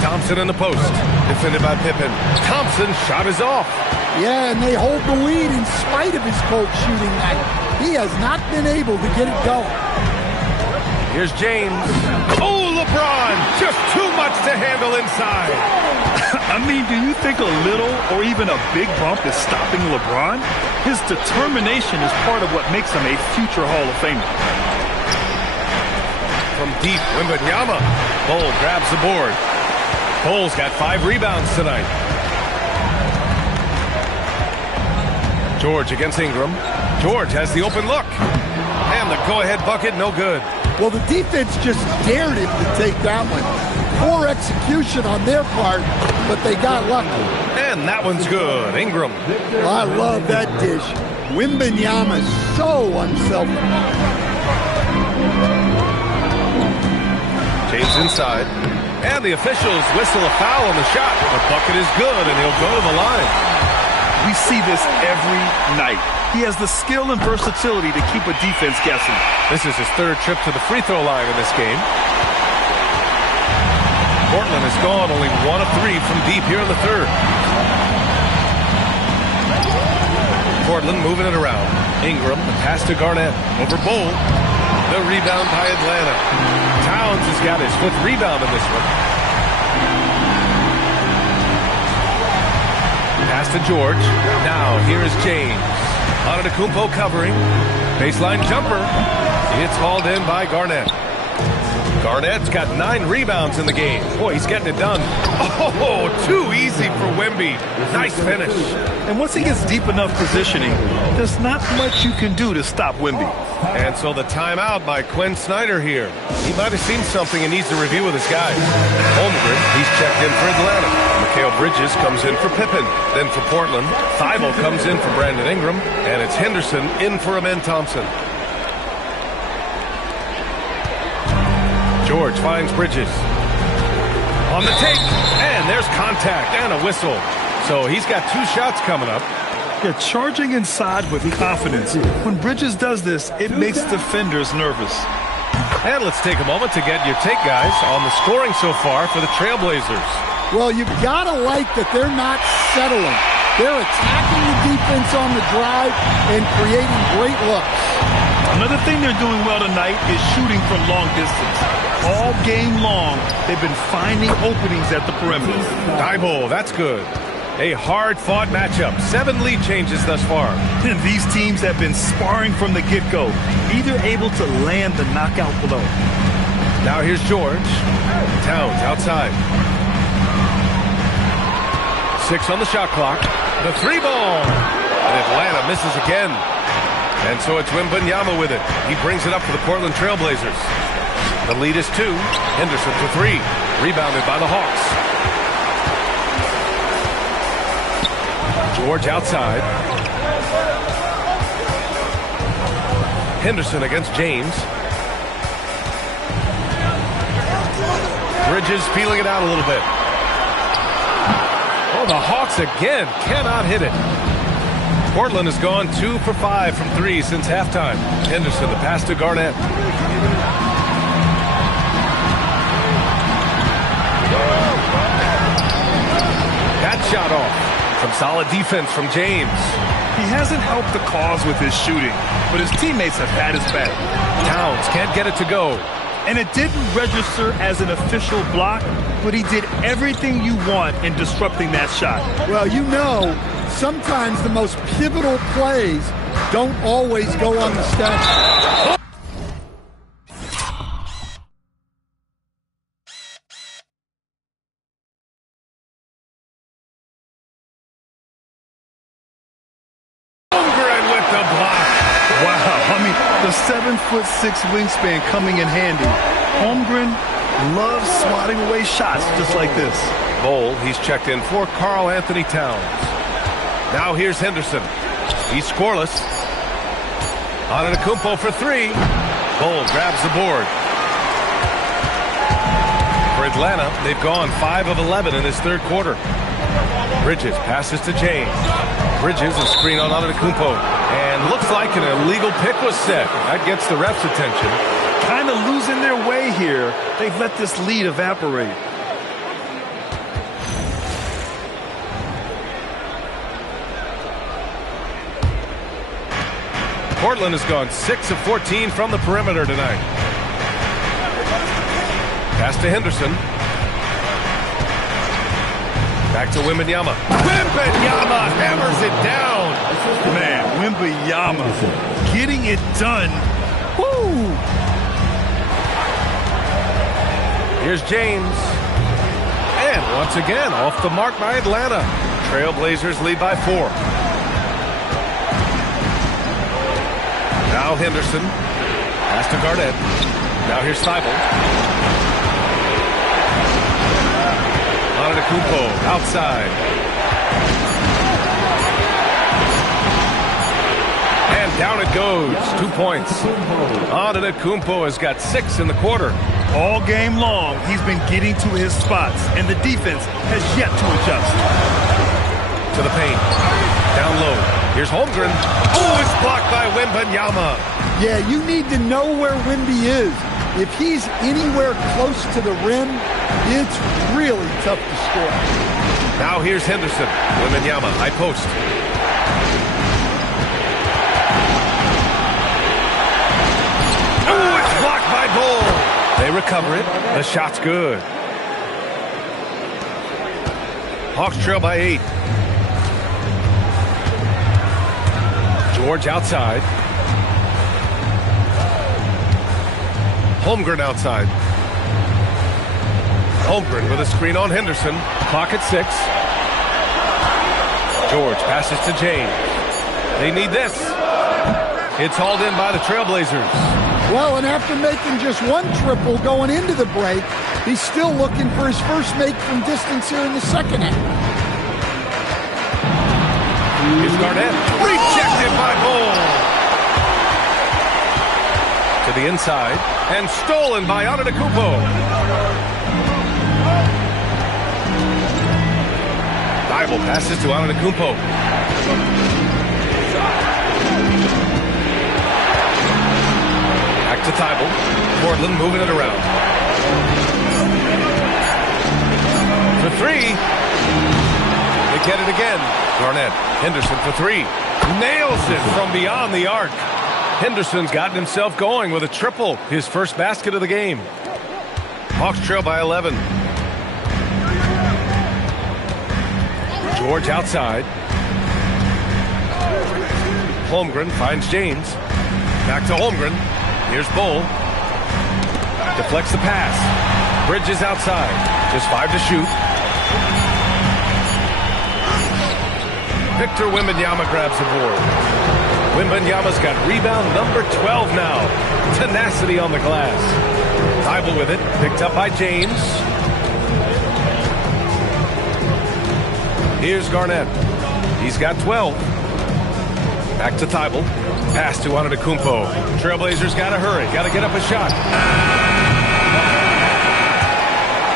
Thompson in the post. Defended by Pippen. Thompson shot is off. Yeah, and they hold the lead in spite of his cold shooting night. He has not been able to get it going. Here's James. Oh, LeBron! Just too much to handle inside. I mean, do you think a little or even a big bump is stopping LeBron? His determination is part of what makes him a future Hall of Famer. From deep, Wembanyama. Bull grabs the board. Bull's got 5 rebounds tonight. George against Ingram. George has the open look. And the go-ahead bucket, no good. Well, the defense just dared him to take that one. Poor execution on their part, but they got lucky. And that one's good. Ingram. Well, I love that dish. Wembanyama is so unselfish. James inside. And the officials whistle a foul on the shot. The bucket is good, and he'll go to the line. We see this every night. He has the skill and versatility to keep a defense guessing. This is his 3rd trip to the free throw line in this game. Portland has gone only 1 of 3 from deep here in the 3rd. Portland moving it around. Ingram, the pass to Garnett. Over Bull. The rebound by Atlanta. Towns has got his 5th rebound in this one. Pass to George. Now here is James. Antetokounmpo covering. Baseline jumper. It's hauled in by Garnett. Garnett's got 9 rebounds in the game. Boy, he's getting it done. Oh, too easy for Wemby. Nice finish. And once he gets deep enough positioning, there's not much you can do to stop Wemby. And so the timeout by Quinn Snyder here. He might have seen something and needs to review with his guys. Holmgren, he's checked in for Atlanta. Mikal Bridges comes in for Pippen. Then for Portland, Thibault comes in for Brandon Ingram. And it's Henderson in for Amen Thompson. George finds Bridges. On the take, and there's contact and a whistle. So he's got 2 shots coming up. Yeah, charging inside with confidence. When Bridges does this, it makes defenders nervous. And let's take a moment to get your take, guys, on the scoring so far for the Trailblazers. Well, you've got to like that they're not settling. They're attacking the defense on the drive and creating great looks. Another thing they're doing well tonight is shooting from long distance. All game long, they've been finding openings at the perimeter. Thibault, that's good. A hard-fought matchup. 7 lead changes thus far. And these teams have been sparring from the get-go, either able to land the knockout blow. Now here's George. Towns outside. 6 on the shot clock. The 3 ball. And Atlanta misses again. And so it's Wembanyama with it. He brings it up for the Portland Trailblazers. The lead is 2. Henderson for 3. Rebounded by the Hawks. George outside. Henderson against James. Bridges peeling it out a little bit. Oh, the Hawks again cannot hit it. Portland has gone 2 for 5 from 3 since halftime. Henderson, the pass to Garnett. That shot off. Some solid defense from James. He hasn't helped the cause with his shooting, but his teammates have had his back. Towns can't get it to go. And it didn't register as an official block, but he did everything you want in disrupting that shot. Well, you know, sometimes the most pivotal plays don't always go on the stat. The 7'6" wingspan coming in handy. Holmgren loves swatting away shots just like this. Bol, he's checked in for Karl Anthony Towns. Now here's Henderson. He's scoreless. Antetokounmpo for three. Bol grabs the board. For Atlanta, they've gone 5 of 11 in this third quarter. Bridges passes to James. Bridges a screen on Antetokounmpo. And looks like an illegal pick was set. That gets the ref's attention. Kind of losing their way here. They've let this lead evaporate. Portland has gone 6 of 14 from the perimeter tonight. Pass to Henderson. Back to Wembanyama. Wembanyama hammers it down. Man, Wembanyama getting it done. Woo! Here's James. And once again, off the mark by Atlanta. Trailblazers lead by 4. Now Henderson. Pass to Garnett. Now here's Thibault. Antetokounmpo outside. And down it goes. 2 points. Antetokounmpo has got 6 in the quarter. All game long, he's been getting to his spots, and the defense has yet to adjust. To the paint. Down low. Here's Holmgren. Oh, it's blocked by Wembanyama. Yeah, you need to know where Wemby is. If he's anywhere close to the rim, it's really tough to score. Now here's Henderson. Wembanyama, high post. Oh, it's blocked by Bol. They recover it. The shot's good. Hawks trail by 8. George outside. Holmgren outside. Holmgren with a screen on Henderson. Clock at 6. George passes to James. They need this. It's hauled in by the Trailblazers. Well, and after making just one triple going into the break, he's still looking for his first make from distance here in the second half. Here's Garnett. Rejected by Bol. To the inside. And stolen by Antetokounmpo. Thibault passes to Antetokounmpo. Back to Thibault. Portland moving it around. For 3. They get it again. Garnett. Henderson for 3. Nails it from beyond the arc. Henderson's gotten himself going with a triple. His first basket of the game. Hawks trail by 11. George outside. Holmgren finds James. Back to Holmgren. Here's Bol. Deflects the pass. Bridges outside. Just 5 to shoot. Victor Wembanyama grabs the board. Wembanyama's got rebound number 12 now. Tenacity on the glass. Thibault with it. Picked up by James. Here's Garnett. He's got 12. Back to Thibault. Pass to Antetokounmpo. Trailblazers got to hurry. Got to get up a shot.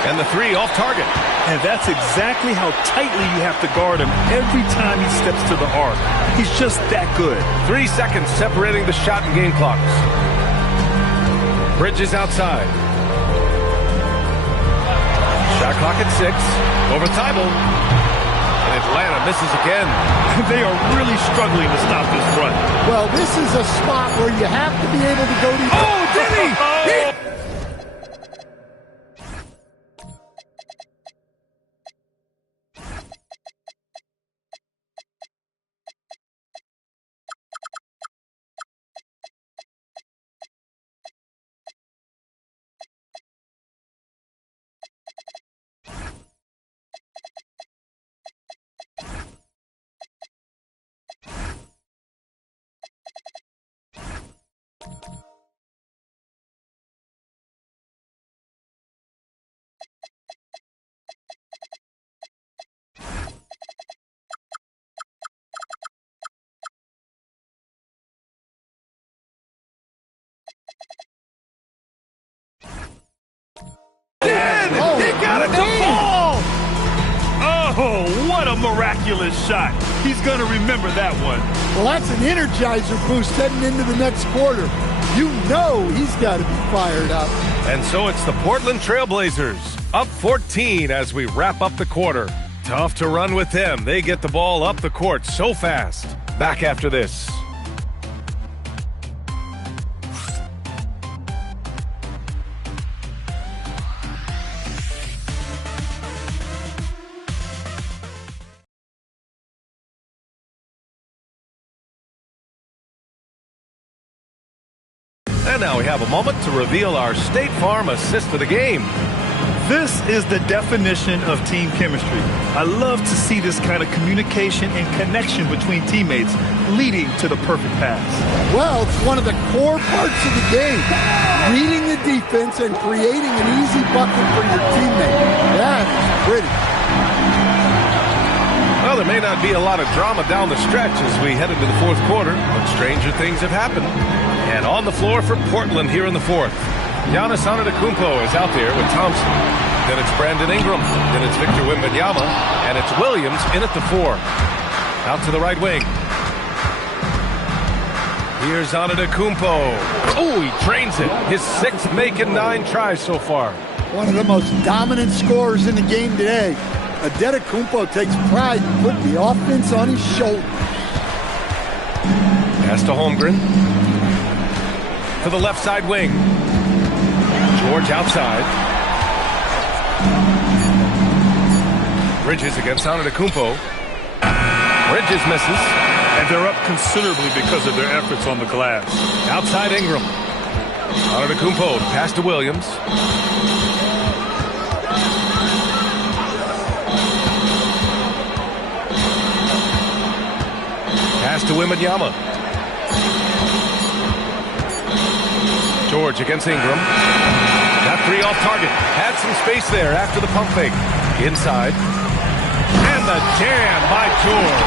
And the 3 off target. And that's exactly how tightly you have to guard him every time he steps to the arc. He's just that good. 3 seconds separating the shot and game clocks. Bridges outside. Shot clock at 6. Over Thibault. And Atlanta misses again. They are really struggling to stop this run. Well, this is a spot where you have to be able to go to... Oh, did he? He got it to fall! Oh, what a miraculous shot. He's going to remember that one. Well, that's an energizer boost heading into the next quarter. You know he's got to be fired up. And so it's the Portland Trailblazers, up 14 as we wrap up the quarter. Tough to run with them. They get the ball up the court so fast. Back after this. And now we have a moment to reveal our State Farm assist of the game. This is the definition of team chemistry. I love to see this kind of communication and connection between teammates leading to the perfect pass. Well, it's one of the core parts of the game. Reading the defense and creating an easy bucket for your teammate. That is pretty. Well, there may not be a lot of drama down the stretch as we head into the fourth quarter, but stranger things have happened. And on the floor for Portland here in the fourth, Giannis Antetokounmpo is out there with Thompson. Then it's Brandon Ingram. Then it's Victor Wembanyama. And it's Williams in at the 4. Out to the right wing. Here's Antetokounmpo. Oh, he drains it. His 6th make and 9 tries so far. One of the most dominant scorers in the game today. Antetokounmpo takes pride in putting the offense on his shoulder. Pass to Holmgren. To the left side wing. George outside. Bridges against Antetokounmpo. Bridges misses. And they're up considerably because of their efforts on the glass. Outside Ingram. Antetokounmpo, pass to Williams. Pass to Wembanyama. George against Ingram. Got 3 off target. Had some space there after the pump fake. Inside. And the jam by George.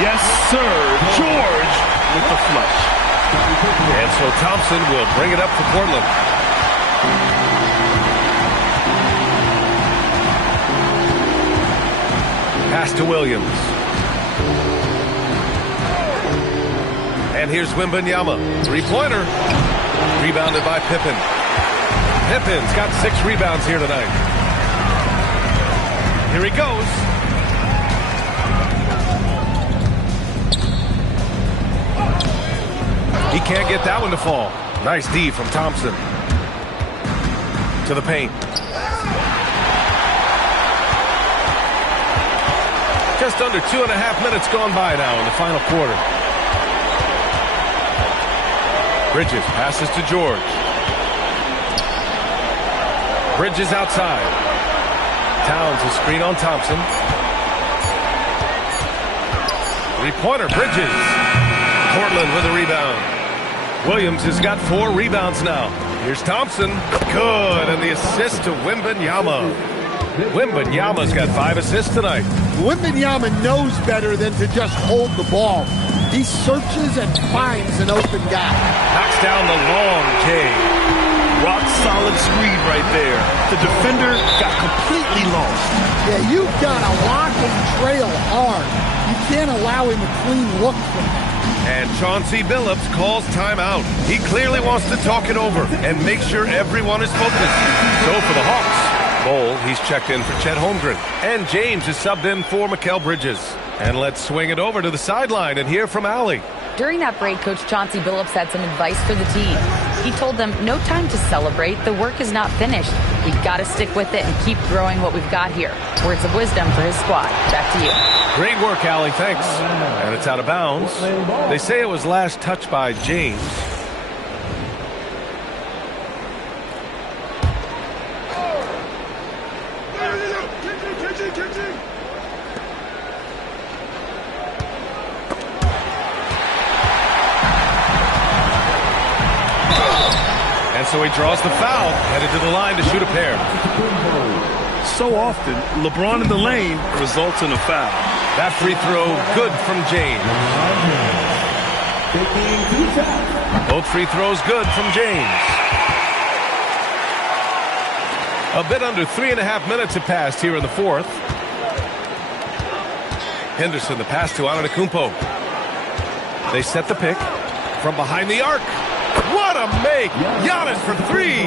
Yes, sir. George with the flush. And so Thompson will bring it up for Portland. Pass to Williams. And here's Wembanyama. 3-pointer. Rebounded by Pippen. Pippen's got 6 rebounds here tonight. Here he goes. He can't get that one to fall. Nice D from Thompson. To the paint. Just under 2.5 minutes gone by now in the final quarter. Bridges passes to George. Bridges outside. Towns a screen on Thompson. 3-pointer, Bridges. Portland with a rebound. Williams has got 4 rebounds now. Here's Thompson. Good, and the assist to Wembanyama. Wembanyama's got 5 assists tonight. Wembanyama knows better than to just hold the ball. He searches and finds an open guy. Knocks down the long J. Rock solid screen right there. The defender got completely lost. Yeah, you've got to lock and trail hard. You can't allow him a clean look from that. And Chauncey Billups calls timeout. He clearly wants to talk it over and make sure everyone is focused. So for the Hawks, Bol, he's checked in for Chet Holmgren. And James is subbed in for Mikal Bridges. And let's swing it over to the sideline and hear from Allie. During that break, Coach Chauncey Billups had some advice for the team. He told them, no time to celebrate. The work is not finished. We've got to stick with it and keep growing what we've got here. Words of wisdom for his squad. Back to you. Great work, Allie. Thanks. And it's out of bounds. They say it was last touched by James. And so he draws the foul, headed to the line to shoot a pair. So often, LeBron in the lane results in a foul. That free throw, good from James. Both free throws good from James. A bit under 3.5 minutes have passed here in the fourth. Henderson, the pass to Antetokounmpo. They set the pick from behind the arc. What a make! Giannis for three!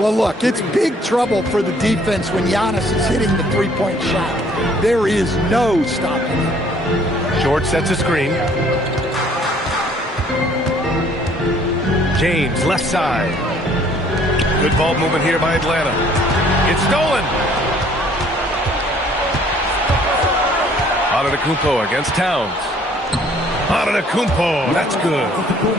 Well, look, it's big trouble for the defense when Giannis is hitting the three-point shot. There is no stopping him. George sets a screen. James, left side. Good ball movement here by Atlanta. It's stolen! Antetokounmpo against Towns. Antetokounmpo, that's good.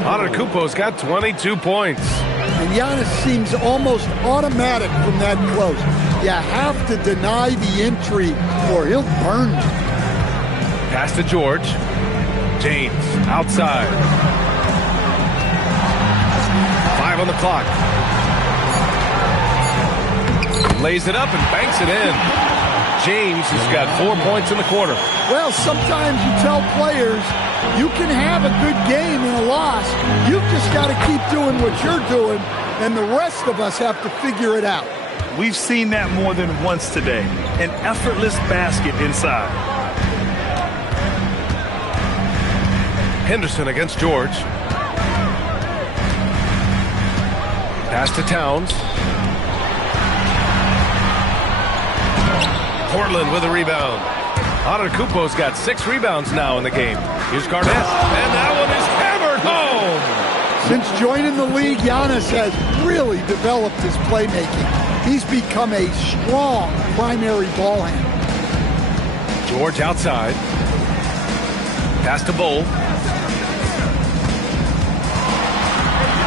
Antetokounmpo's got 22 points. And Giannis seems almost automatic from that close. You have to deny the entry or he'll burn you. Pass to George. James, outside. 5 on the clock. Lays it up and banks it in. James has got 4 points in the quarter. Well, sometimes you tell players you can have a good game and a loss. You've just got to keep doing what you're doing, and the rest of us have to figure it out. We've seen that more than once today. An effortless basket inside. Henderson against George. Pass to Towns. Portland with a rebound. Antetokounmpo's got 6 rebounds now in the game. Here's Garnett, and that one is hammered home. Since joining the league, Giannis has really developed his playmaking. He's become a strong primary ball handler. George outside. Pass to Bol.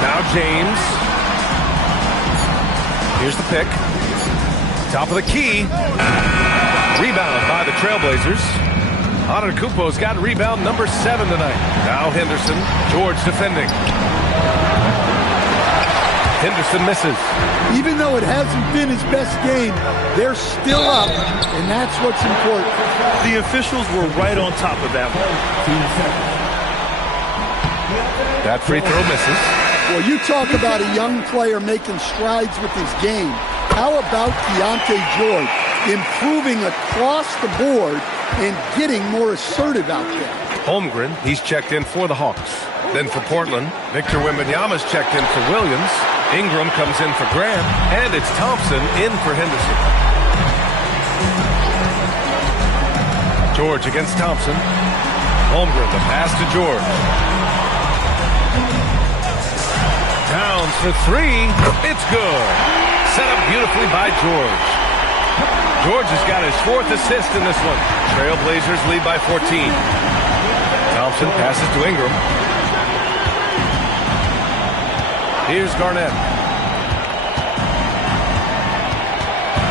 Now James. Here's the pick. Top of the key. Rebound by the Trailblazers. Antetokounmpo's got rebound number 7 tonight. Now Henderson. George defending. Henderson misses. Even though it hasn't been his best game, they're still up, and that's what's important. The officials were right on top of that one. That free throw misses. Well, you talk about a young player making strides with his game. How about Keontae George improving across the board and getting more assertive out there? Holmgren, he's checked in for the Hawks. Then for Portland, Victor Wembanyama's checked in for Williams. Ingram comes in for Graham, and it's Thompson in for Henderson. George against Thompson. Holmgren, the pass to George. Towns for 3. It's good. Set up beautifully by George. George has got his 4th assist in this one. Trailblazers lead by 14. Thompson passes to Ingram. Here's Garnett.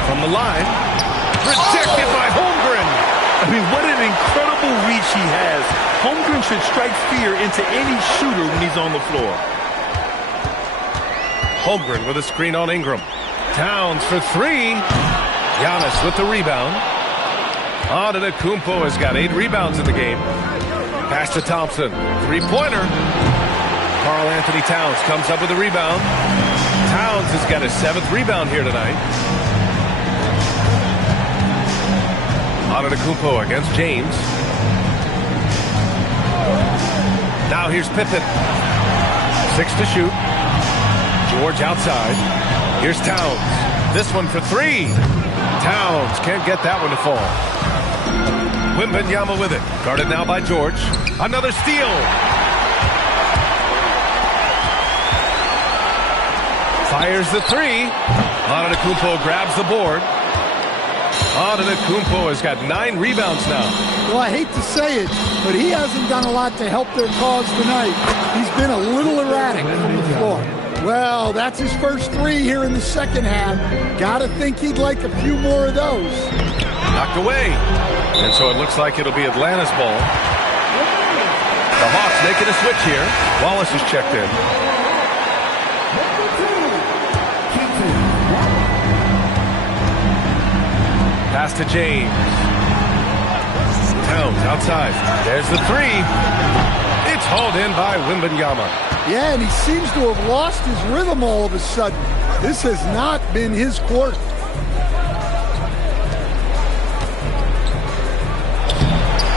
From the line. Rejected by Holmgren. I mean, what an incredible reach he has. Holmgren should strike fear into any shooter when he's on the floor. Holmgren with a screen on Ingram. Towns for 3. Giannis with the rebound. Antetokounmpo has got 8 rebounds in the game. Pass to Thompson. 3-pointer. Karl Anthony Towns comes up with a rebound. Towns has got his 7th rebound here tonight. Antetokounmpo against James. Now here's Pippen. 6 to shoot. George outside. Here's Towns. This one for 3. Towns can't get that one to fall. Wembanyama with it. Guarded now by George. Another steal. Fires the three. Antetokounmpo grabs the board. Antetokounmpo has got 9 rebounds now. Well, I hate to say it, but he hasn't done a lot to help their cause tonight. He's been a little erratic from the floor. Well, that's his first 3 here in the second half. Gotta think he'd like a few more of those. Knocked away. And so it looks like it'll be Atlanta's ball. The Hawks making a switch here. Wallace is checked in. Pass to James. Towns outside. There's the 3. It's hauled in by Wembanyama. Yeah, and he seems to have lost his rhythm all of a sudden. This has not been his quarter.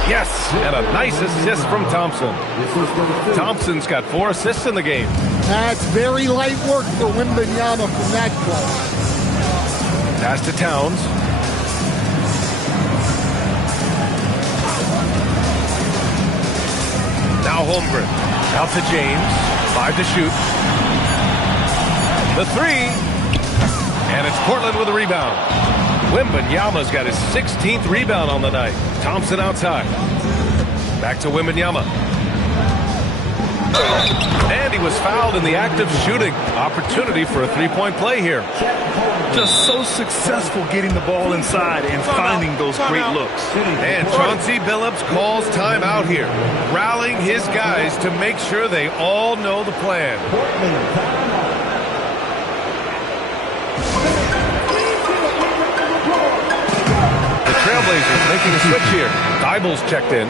Yes, and a nice assist from Thompson. Thompson's got 4 assists in the game. That's very light work for Wembanyama from that play. Pass to Towns. Now Holmgren. Out to James. 5 to shoot. The 3. And it's Portland with a rebound. Wembanyama's got his 16th rebound on the night. Thompson outside. Back to Wembanyama. And he was fouled in the act of shooting. Opportunity for a 3-point play here. Just so successful getting the ball inside and finding those great looks. And Chauncey Billups calls timeout here, rallying his guys to make sure they all know the plan. The Trailblazers making a switch here. Dible's checked in.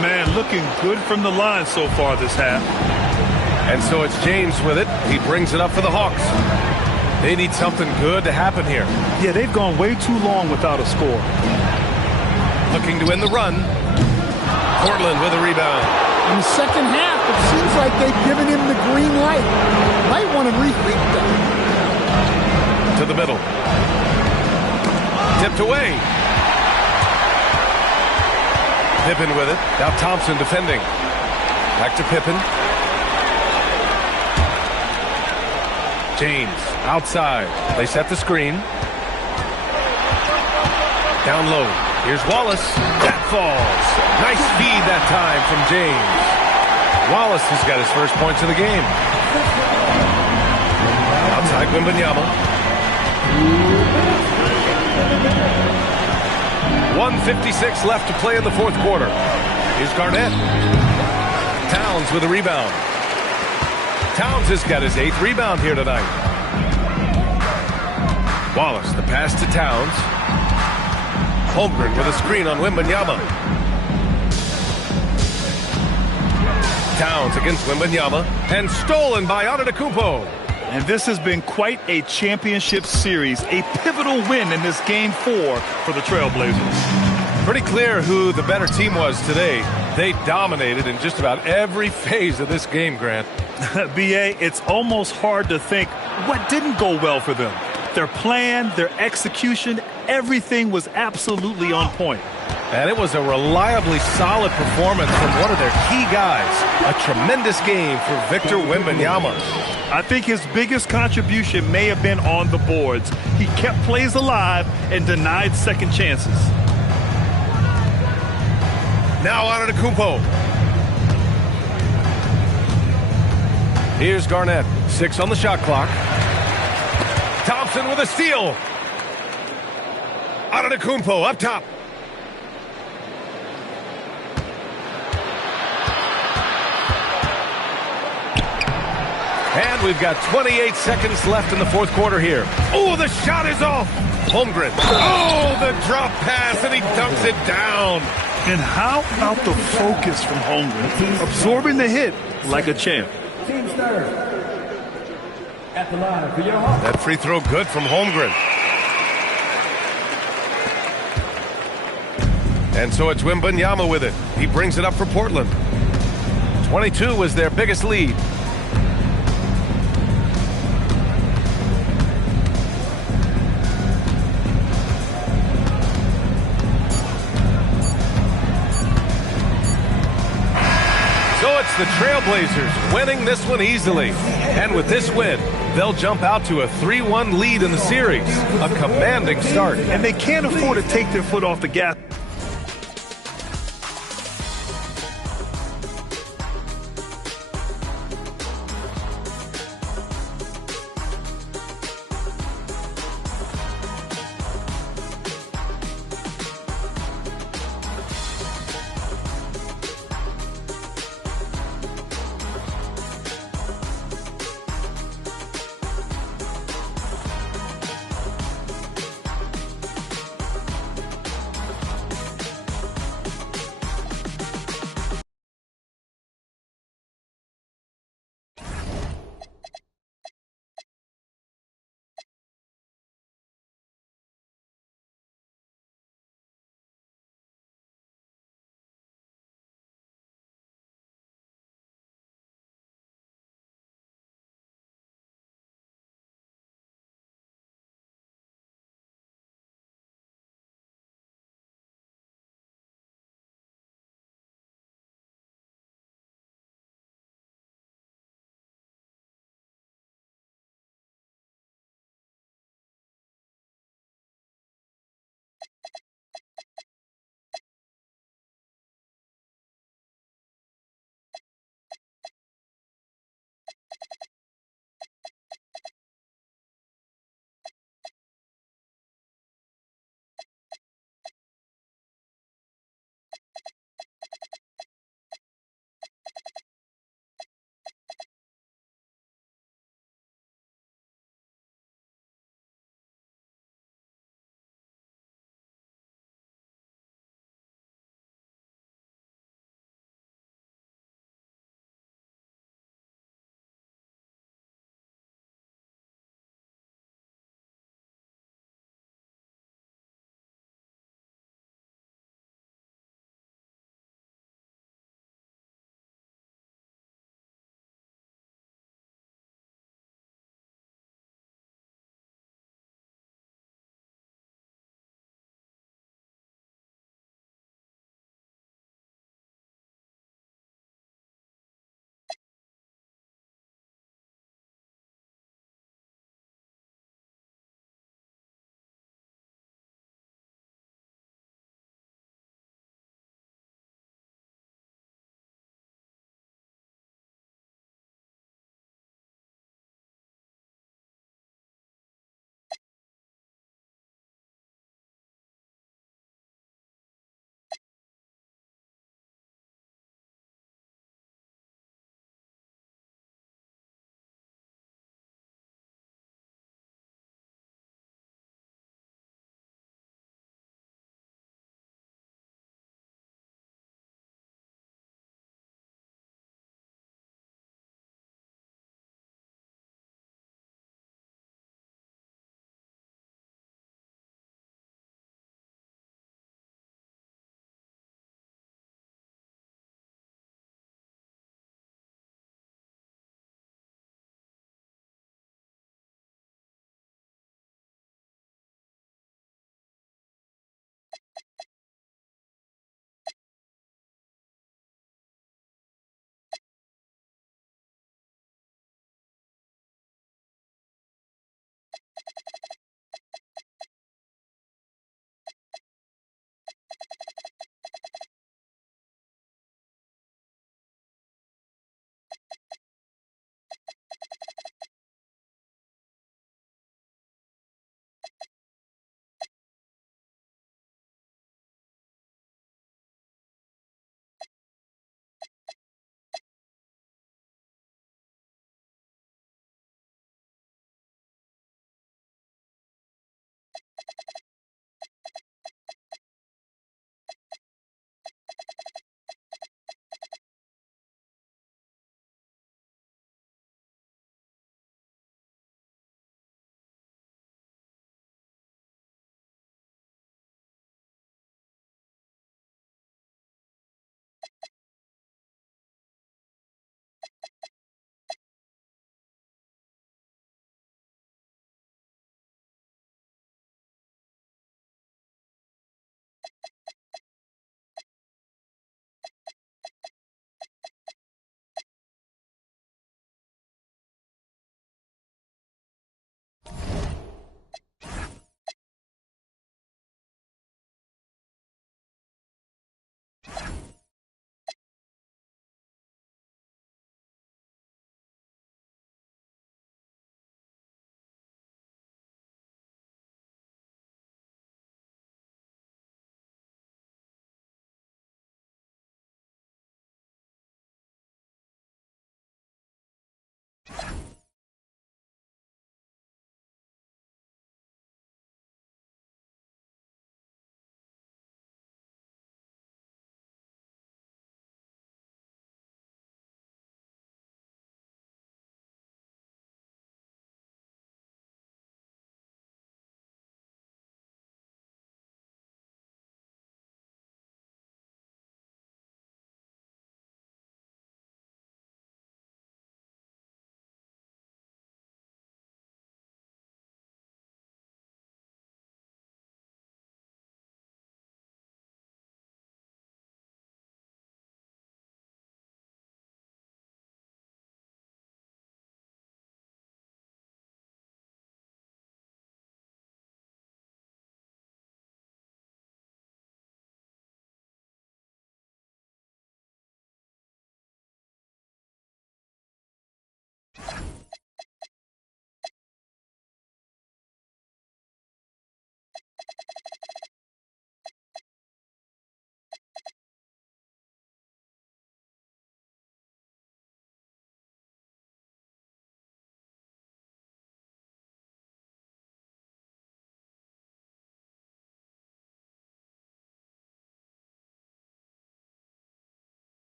Man, looking good from the line so far this half. And so it's James with it. He brings it up for the Hawks. They need something good to happen here. Yeah, they've gone way too long without a score. Looking to win the run. Portland with a rebound. In the second half, it seems like they've given him the green light. Might want to rethink that. To the middle. Tipped away. Pippen with it. Now Thompson defending. Back to Pippen. James outside. They set the screen. Down low. Here's Wallace. That falls. Nice feed that time from James. Wallace has got his first points of the game. Outside Wembanyama. 1:56 left to play in the fourth quarter. Here's Garnett. Towns with a rebound. Towns has got his 8th rebound here tonight. Wallace, the pass to Towns. Holmgren with a screen on Wembanyama. Towns against Wembanyama. And stolen by Antetokounmpo. And this has been quite a championship series, a pivotal win in this Game 4 for the Trailblazers. Pretty clear who the better team was today. They dominated in just about every phase of this game, Grant. B.A., it's almost hard to think what didn't go well for them. Their plan, their execution, everything was absolutely on point. And it was a reliably solid performance from one of their key guys. A tremendous game for Victor Wembanyama. I think his biggest contribution may have been on the boards. He kept plays alive and denied second chances. Now Antetokounmpo. Here's Garnett. 6 on the shot clock. Thompson with a steal. Antetokounmpo up top. And we've got 28 seconds left in the fourth quarter here. Oh, the shot is off. Holmgren. Oh, the drop pass, and he dunks it down. And how about the focus from Holmgren? Absorbing the hit like a champ. That free throw good from Holmgren. And so it's Wembanyama with it. He brings it up for Portland. 22 was their biggest lead. So it's the Trailblazers winning this one easily. And with this win, they'll jump out to a 3-1 lead in the series. A commanding start. And they can't afford to take their foot off the gas.